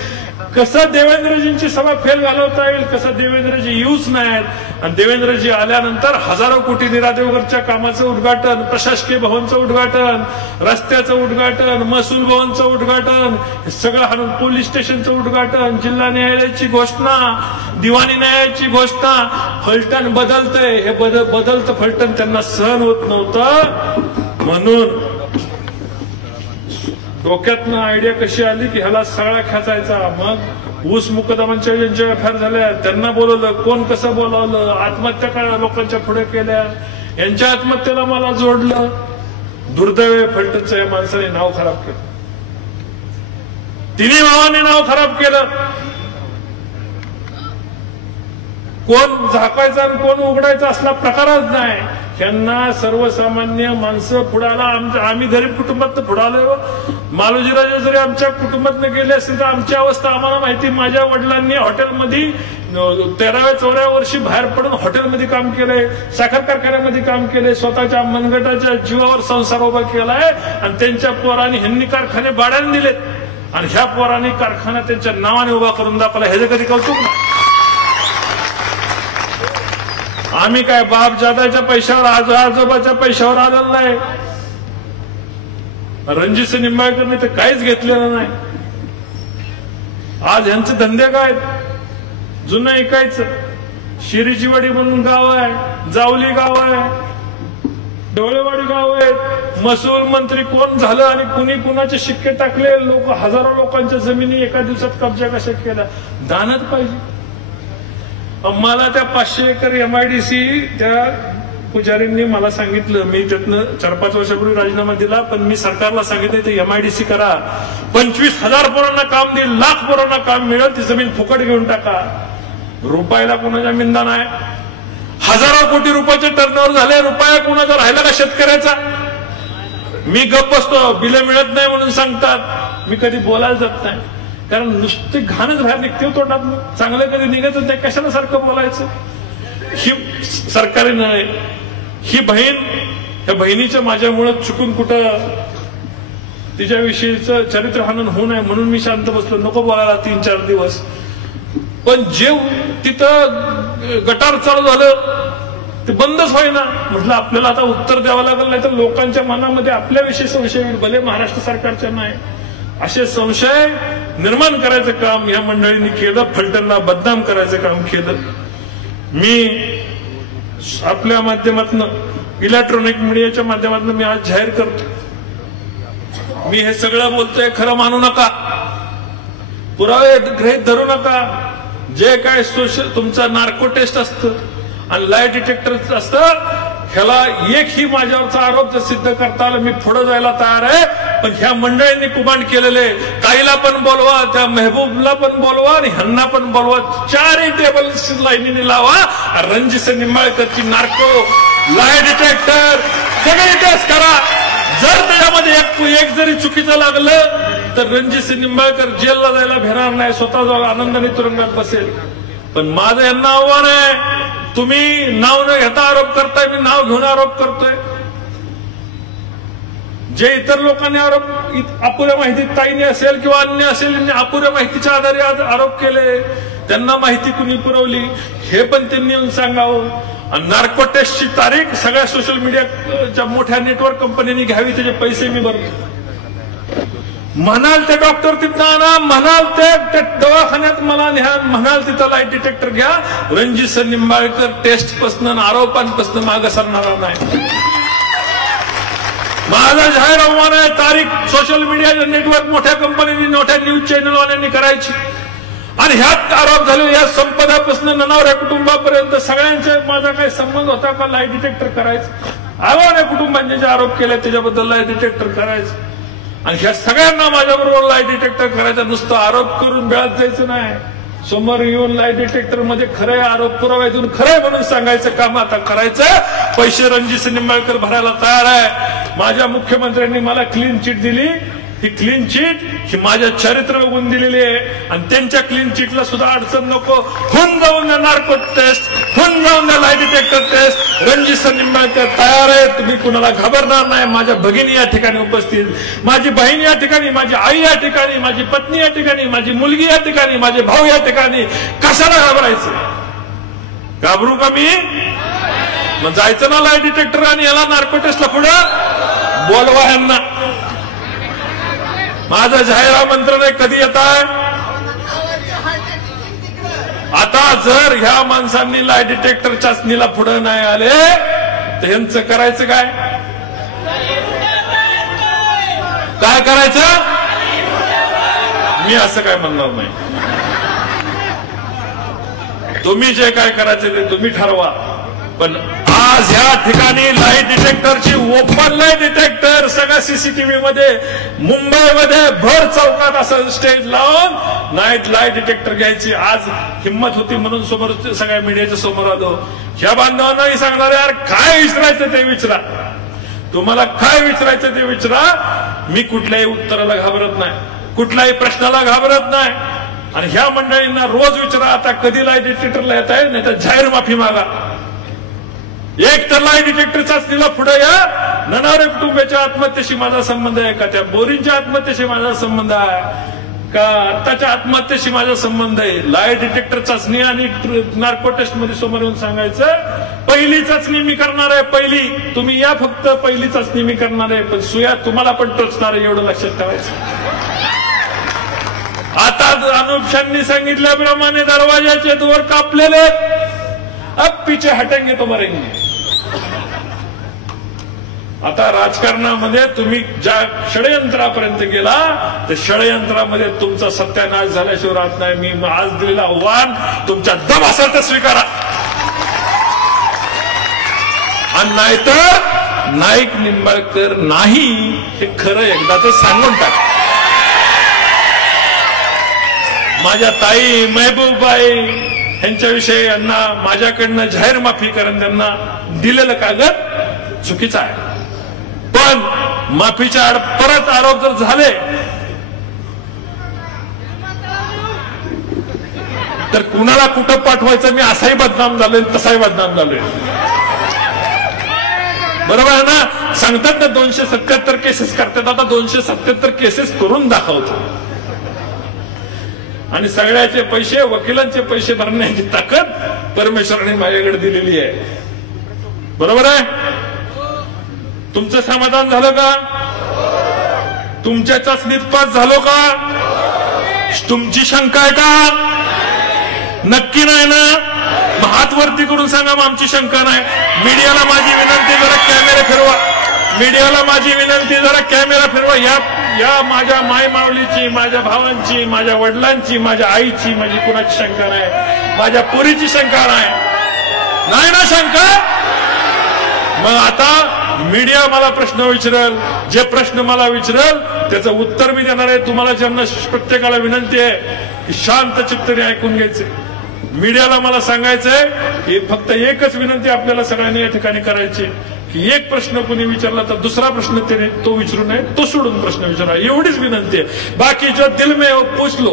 कसं देवेंद्रजींची सभा फेल घालवता येईल, कसं देवेंद्रजी येऊच नाहीत. आणि देवेंद्रजी आल्यानंतर हजारो कोटी निरादेवगरच्या कामाचं उद्घाटन, प्रशासकीय भवनचं उद्घाटन, रस्त्याचं उद्घाटन, महसूल भवनचं उद्घाटन, हे सगळं हाणून पोलीस स्टेशनचं उद्घाटन, जिल्हा न्यायालयाची घोषणा, दिवाणी न्यायालयाची घोषणा. फलटण बदलतंय, हे बदलतं फलटण त्यांना सहन होत नव्हतं. म्हणून डोक्यातनं आयडिया कशी आली की ह्याला सगळा खेचायचा. मग ऊस मुकदमांच्या ज्यांच्या एफआयआर झाल्या त्यांना बोलवलं, कोण कसं बोलावलं, आत्महत्या करा लोकांच्या पुढे केल्या, यांच्या आत्महत्येला मला जोडलं. दुर्दैव आहे फलटणचं या माणसाने नाव खराब केलं. तिन्ही भावांनी नाव खराब केलं. कोण झाकायचा आणि कोण उघडायचा असला प्रकारच नाही. त्यांना सर्वसामान्य माणसं पुढाला, आम्ही गरीब कुटुंबात पुढालो. मालोजीराजे जरी आमच्या कुटुंबातनं गेले असतील तर आमची अवस्था आम्हाला माहिती. माझ्या वडिलांनी हॉटेलमध्ये 13व्या-14व्या वर्षी बाहेर पडून हॉटेलमध्ये काम केलंय, साखर कारखान्यामध्ये काम केलंय, स्वतःच्या मनगटाच्या जीवावर संसार उभा केलाय. आणि त्यांच्या पोरांनी ह्यांनी कारखाने भाड्याने दिलेत आणि ह्या पोरांनी कारखाना त्यांच्या नावाने उभा करून दाखवला. ह्याचं कधी कौतुक नाही. आम्ही काय बाप जादाच्या पैशावर, आजोबाच्या पैशावर आलेलं नाही. रणजितसिंह निंबाळकरने तर काहीच घेतलेलं नाही. आज यांचे धंदे काय, जुनं ऐकायचं. शिरीचीवाडी म्हणून गाव आहे, जावली गाव आहे, डोळेवाडी गाव आहे. महसूल मंत्री कोण झालं आणि कुणी कुणाचे शिक्के टाकले, लोक हजारो लोकांच्या जमिनी एका दिवसात कब्जा कशा केला. दानच पाहिजे. मला त्या 500 एकर MIDC त्या पुजारींनी मला सांगितलं. मी त्यातनं 4-5 वर्षापूर्वी राजीनामा दिला. पण मी सरकारला सांगितलं ते MIDC करा. 25,000 पोरांना काम देईल, लाख पोरांना काम मिळेल, ती जमीन फुकट घेऊन टाका. रुपयाला कोणाचा मिंदा नाही. हजारो कोटी रुपयाचे टर्नओव्हर झाले, रुपया कोणाचा राहिला का शेतकऱ्याचा. मी गप्प बसतो, बिलं मिळत नाही म्हणून सांगतात. मी कधी बोलायला जात नाही, कारण नुसते घाणच बाहेर निघते तोंडात. चांगलं कधी निघत नाही, कशाला सारखं बोलायचं. ही सरकारी नाही. ही बहीण, त्या बहिणीच्या माझ्यामुळे चुकून कुठं तिच्याविषयीचं चरित्र हनन होऊ नये म्हणून मी शांत बसलो, नको बोलायला 3-4 दिवस. पण जे तिथं गटार चालू झालं ते बंदच होईना. म्हटलं आपल्याला आता उत्तर द्यावं लागलं, नाही तर लोकांच्या मनामध्ये आपल्याविषयी संशय येईल. भले महाराष्ट्र सरकारच्या नाही, असे संशय निर्माण करायचं काम या मंडळींनी केलं. फलटणला बदनाम करायचं काम केलं. मी आपल्या माध्यमातून, इलेक्ट्रॉनिक मीडियाच्या माध्यमातून मी आज जाहीर करतो, मी हे सगळं बोलतोय खरं मानू नका, पुरावे गृहीत धरू नका. जे काय सोशल तुमचं नार्को टेस्ट असतं आणि लाय डिटेक्टर असतं, ह्याला एकही माझ्यावरचा आरोप जर सिद्ध करता आला, मी पुढे जायला तयार आहे. पण ह्या मंडळींनी कुमांड केलेले, ताईला पण बोलवा, त्या मेहबूबला पण बोलवा आणि ह्यांना पण बोलवा. 4 टेबल लाईनीने लावा. रणजितसिंह निंबाळकरची नार्को, लाय डिटेक्टर सगळे टेस्ट करा. जर त्याच्यामध्ये एक जरी चुकीचं लागलं तर रणजितसिंह निंबाळकर जेलला जायला भेटणार नाही, स्वतः जाऊन आनंदाने तुरुंगात बसेल. पण माझं यांना आव्हान आहे, तुम्ही नाव न घेता आरोप करताय, मी नाव घेऊन आरोप करतोय. जे इतर लोकांनी आरोप अपुऱ्या माहिती ताईने असेल किंवा अन्य असेल अपुऱ्या माहितीच्या आधारे आरोप केले, त्यांना माहिती कुणी पुरवली हे पण त्यांनी येऊन सांगावं. आणि नार्को टेस्टची तारीख सगळ्या सोशल मीडियाच्या मोठ्या नेटवर्क कंपन्यांनी घ्यावी, त्याचे पैसे मी भरतो. म्हणाल ते डॉक्टर तिथं आणा, म्हणाल ते दवाखान्यात मला न्या, म्हणाल तिथं लाईट डिटेक्टर घ्या. रणजित निंबाळकर टेस्ट पासून आरोपांपासून मागे सरणारा नाही. माझा जाहीर आव्हान आहे, तारीख सोशल मीडिया नेटवर्क मोठ्या कंपन्यांनी मोठ्या न्यूज चॅनलवाल्यांनी करायची. आणि ह्यात आरोप झाले, या संपदापासून ननावऱ्या कुटुंबापर्यंत सगळ्यांचे माझा काही संबंध होता का लाईट डिटेक्टर करायचं. आव्हान आहे कुटुंबांनी जे आरोप केले त्याच्याबद्दल लाईट डिटेक्टर करायचं. आणि ह्या सगळ्यांना माझ्याबरोबर लाईट डिटेक्टर करायचं, नुसतं आरोप करून बेळात जायचं नाही. समोर येऊन लाईट डिटेक्टर मध्ये खरे आरोप पुरावे देऊन खरंय म्हणून सांगायचं काम आता करायचं. पैसे रणजित निंबाळकर भरायला तयार आहे. माझ्या मुख्यमंत्र्यांनी मला क्लीन चिट दिली, ही क्लीन चिट ही माझ्या चरित्र बघून दिलेली आहे. आणि त्यांच्या क्लीन चिटला सुद्धा अडचण नको. होऊन जाऊन द्या नार्को टेस्ट, होऊन जाऊन द्या light detector test. Ranjit Nimbalkar तयार आहे, तुम्ही कुणाला घाबरणार नाही. माझ्या भगिनी या ठिकाणी उपस्थित, माझी बहीण या ठिकाणी, माझी आई या ठिकाणी, माझी पत्नी या ठिकाणी, माझी मुलगी या ठिकाणी, माझे भाऊ या ठिकाणी. कशाला घाबरायचं? घाबरू का मी? मग जायचं ना लाईट डिटेक्टर आणि याला नार्को टेस्टला पुढं बोलवा यांना. माझा जाहीर आमंत्रण आहे, कधी येत आहे? आता जर ह्या माणसांनी लाईट डिटेक्टर चाचणीला पुढे नाही आले तर ह्यांचं करायचं काय? काय करायचं? मी असं काय म्हणणार नाही. तुम्ही जे काय करायचं ते तुम्ही ठरवा. पण आज ह्या ठिकाणी लाईट डिटेक्टरची ओपन लाईट डिटेक्टर सगळ्या सीसीटीव्ही मध्ये मुंबईमध्ये भर चौकात असं स्टेज लावून नाईट लाईट डिटेक्टर घ्यायची आज हिंमत होती म्हणून समोर सगळ्या मीडियाच्या समोर आलो. ह्या बांधवांनाही सांगणार यार काय विचारायचं ते विचारा, तुम्हाला काय विचारायचं ते विचारा. मी कुठल्याही उत्तराला घाबरत नाही, कुठल्याही प्रश्नाला घाबरत नाही. आणि ह्या मंडळींना रोज विचारा आता कधी लाईट डिटेक्टरला येत आहे, नाही तर जाहीर माफी मागा. एक तर लाईट डिटेक्टर चाचणीला पुढे या. ननावरे कुटुंबाच्या आत्महत्येशी माझा संबंध आहे का? त्या बोरींच्या आत्महत्येशी माझा संबंध आहे का? आत्ताच्या आत्महत्येशी माझा संबंध आहे? लाईट डिटेक्टर चाचणी आणि नार्को टेस्ट मध्ये समोर येऊन सांगायचं पहिली चाचणी मी करणार आहे. पहिली तुम्ही या, फक्त पहिली चाचणी मी करणार आहे, पण सुया तुम्हाला पण टोचणार आहे एवढं लक्षात ठेवायचं. आता अनुपशांनी सांगितल्याप्रमाणे दरवाजाचे दोर कापलेले, अब पीछे हटेंगे तो मरेंगे. आता राजकारणामध्ये तुम्ही ज्या षडयंत्रापर्यंत गेला त्या षडयंत्रामध्ये तुमचा सत्यानाश झाल्याशिवाय राहत नाही. मी आज दिलेलं आव्हान तुमच्या दम असेल तर स्वीकारा, आणि नाहीतर नाईक निंबाळकर नाही हे खरं एकदाच सांगून टाक. माझ्या ताई महबूबाई यांच्याविषयी यांना माझ्याकडनं जाहीर माफी कारण त्यांना दिलेलं कागद चुकीचं आहे. पण माफीच्या आड परत आरोप जर झाले तर कुणाला कुठं पाठवायचं मी असाही बदनाम झालोय तसाही बदनाम झालोय. बरोबर आहे ना? सांगतात ना 277 केसेस करतात, आता 277 केसेस करून दाखवतो. आणि सगळ्याचे पैसे, वकिलांचे पैसे भरण्याची ताकद परमेश्वराने माझ्याकडे दिलेली आहे. बरोबर आहे? तुमचं समाधान झालं का? तुमच्या चाचणीत पास झालो का? तुमची शंका आहे का? नक्की नाही ना? मग हात वरती करून सांगा मग आमची शंका नाही. मीडियाला माझी विनंती, जरा कॅमेरा फिरवा. मीडियाला माझी विनंती, जरा कॅमेरा फिरवा. या माझ्या माय माऊलीची, माझ्या भावांची, माझ्या वडिलांची, माझ्या आईची, माझी कुणाची शंका नाही, माझ्या पोरीची शंका नाही ना शंका? मग आता मीडिया मला प्रश्न विचारेल, जे प्रश्न मला विचारेल त्याचं उत्तर मी देणार आहे. तुम्हाला ज्यांना प्रत्येकाला विनंती आहे की शांत चित्ताने ऐकून घ्यायचे. मीडियाला मला सांगायचंय की फक्त एकच विनंती आपल्याला सगळ्यांनी या ठिकाणी करायची की एक प्रश्न कोणी विचारला तर दुसरा प्रश्न त्याने तो विचारू नये, तो सोडून प्रश्न विचारा, एवढीच विनंती आहे. बाकी जो दिल में पूछ लो.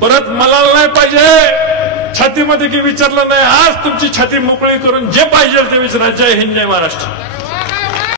परत मला नाही पाहिजे छातीमध्ये की विचारलं नाही. आज तुमची छाती मोकळी करून जे पाहिजे ते विचारा. जय हिंद, जय महाराष्ट्र.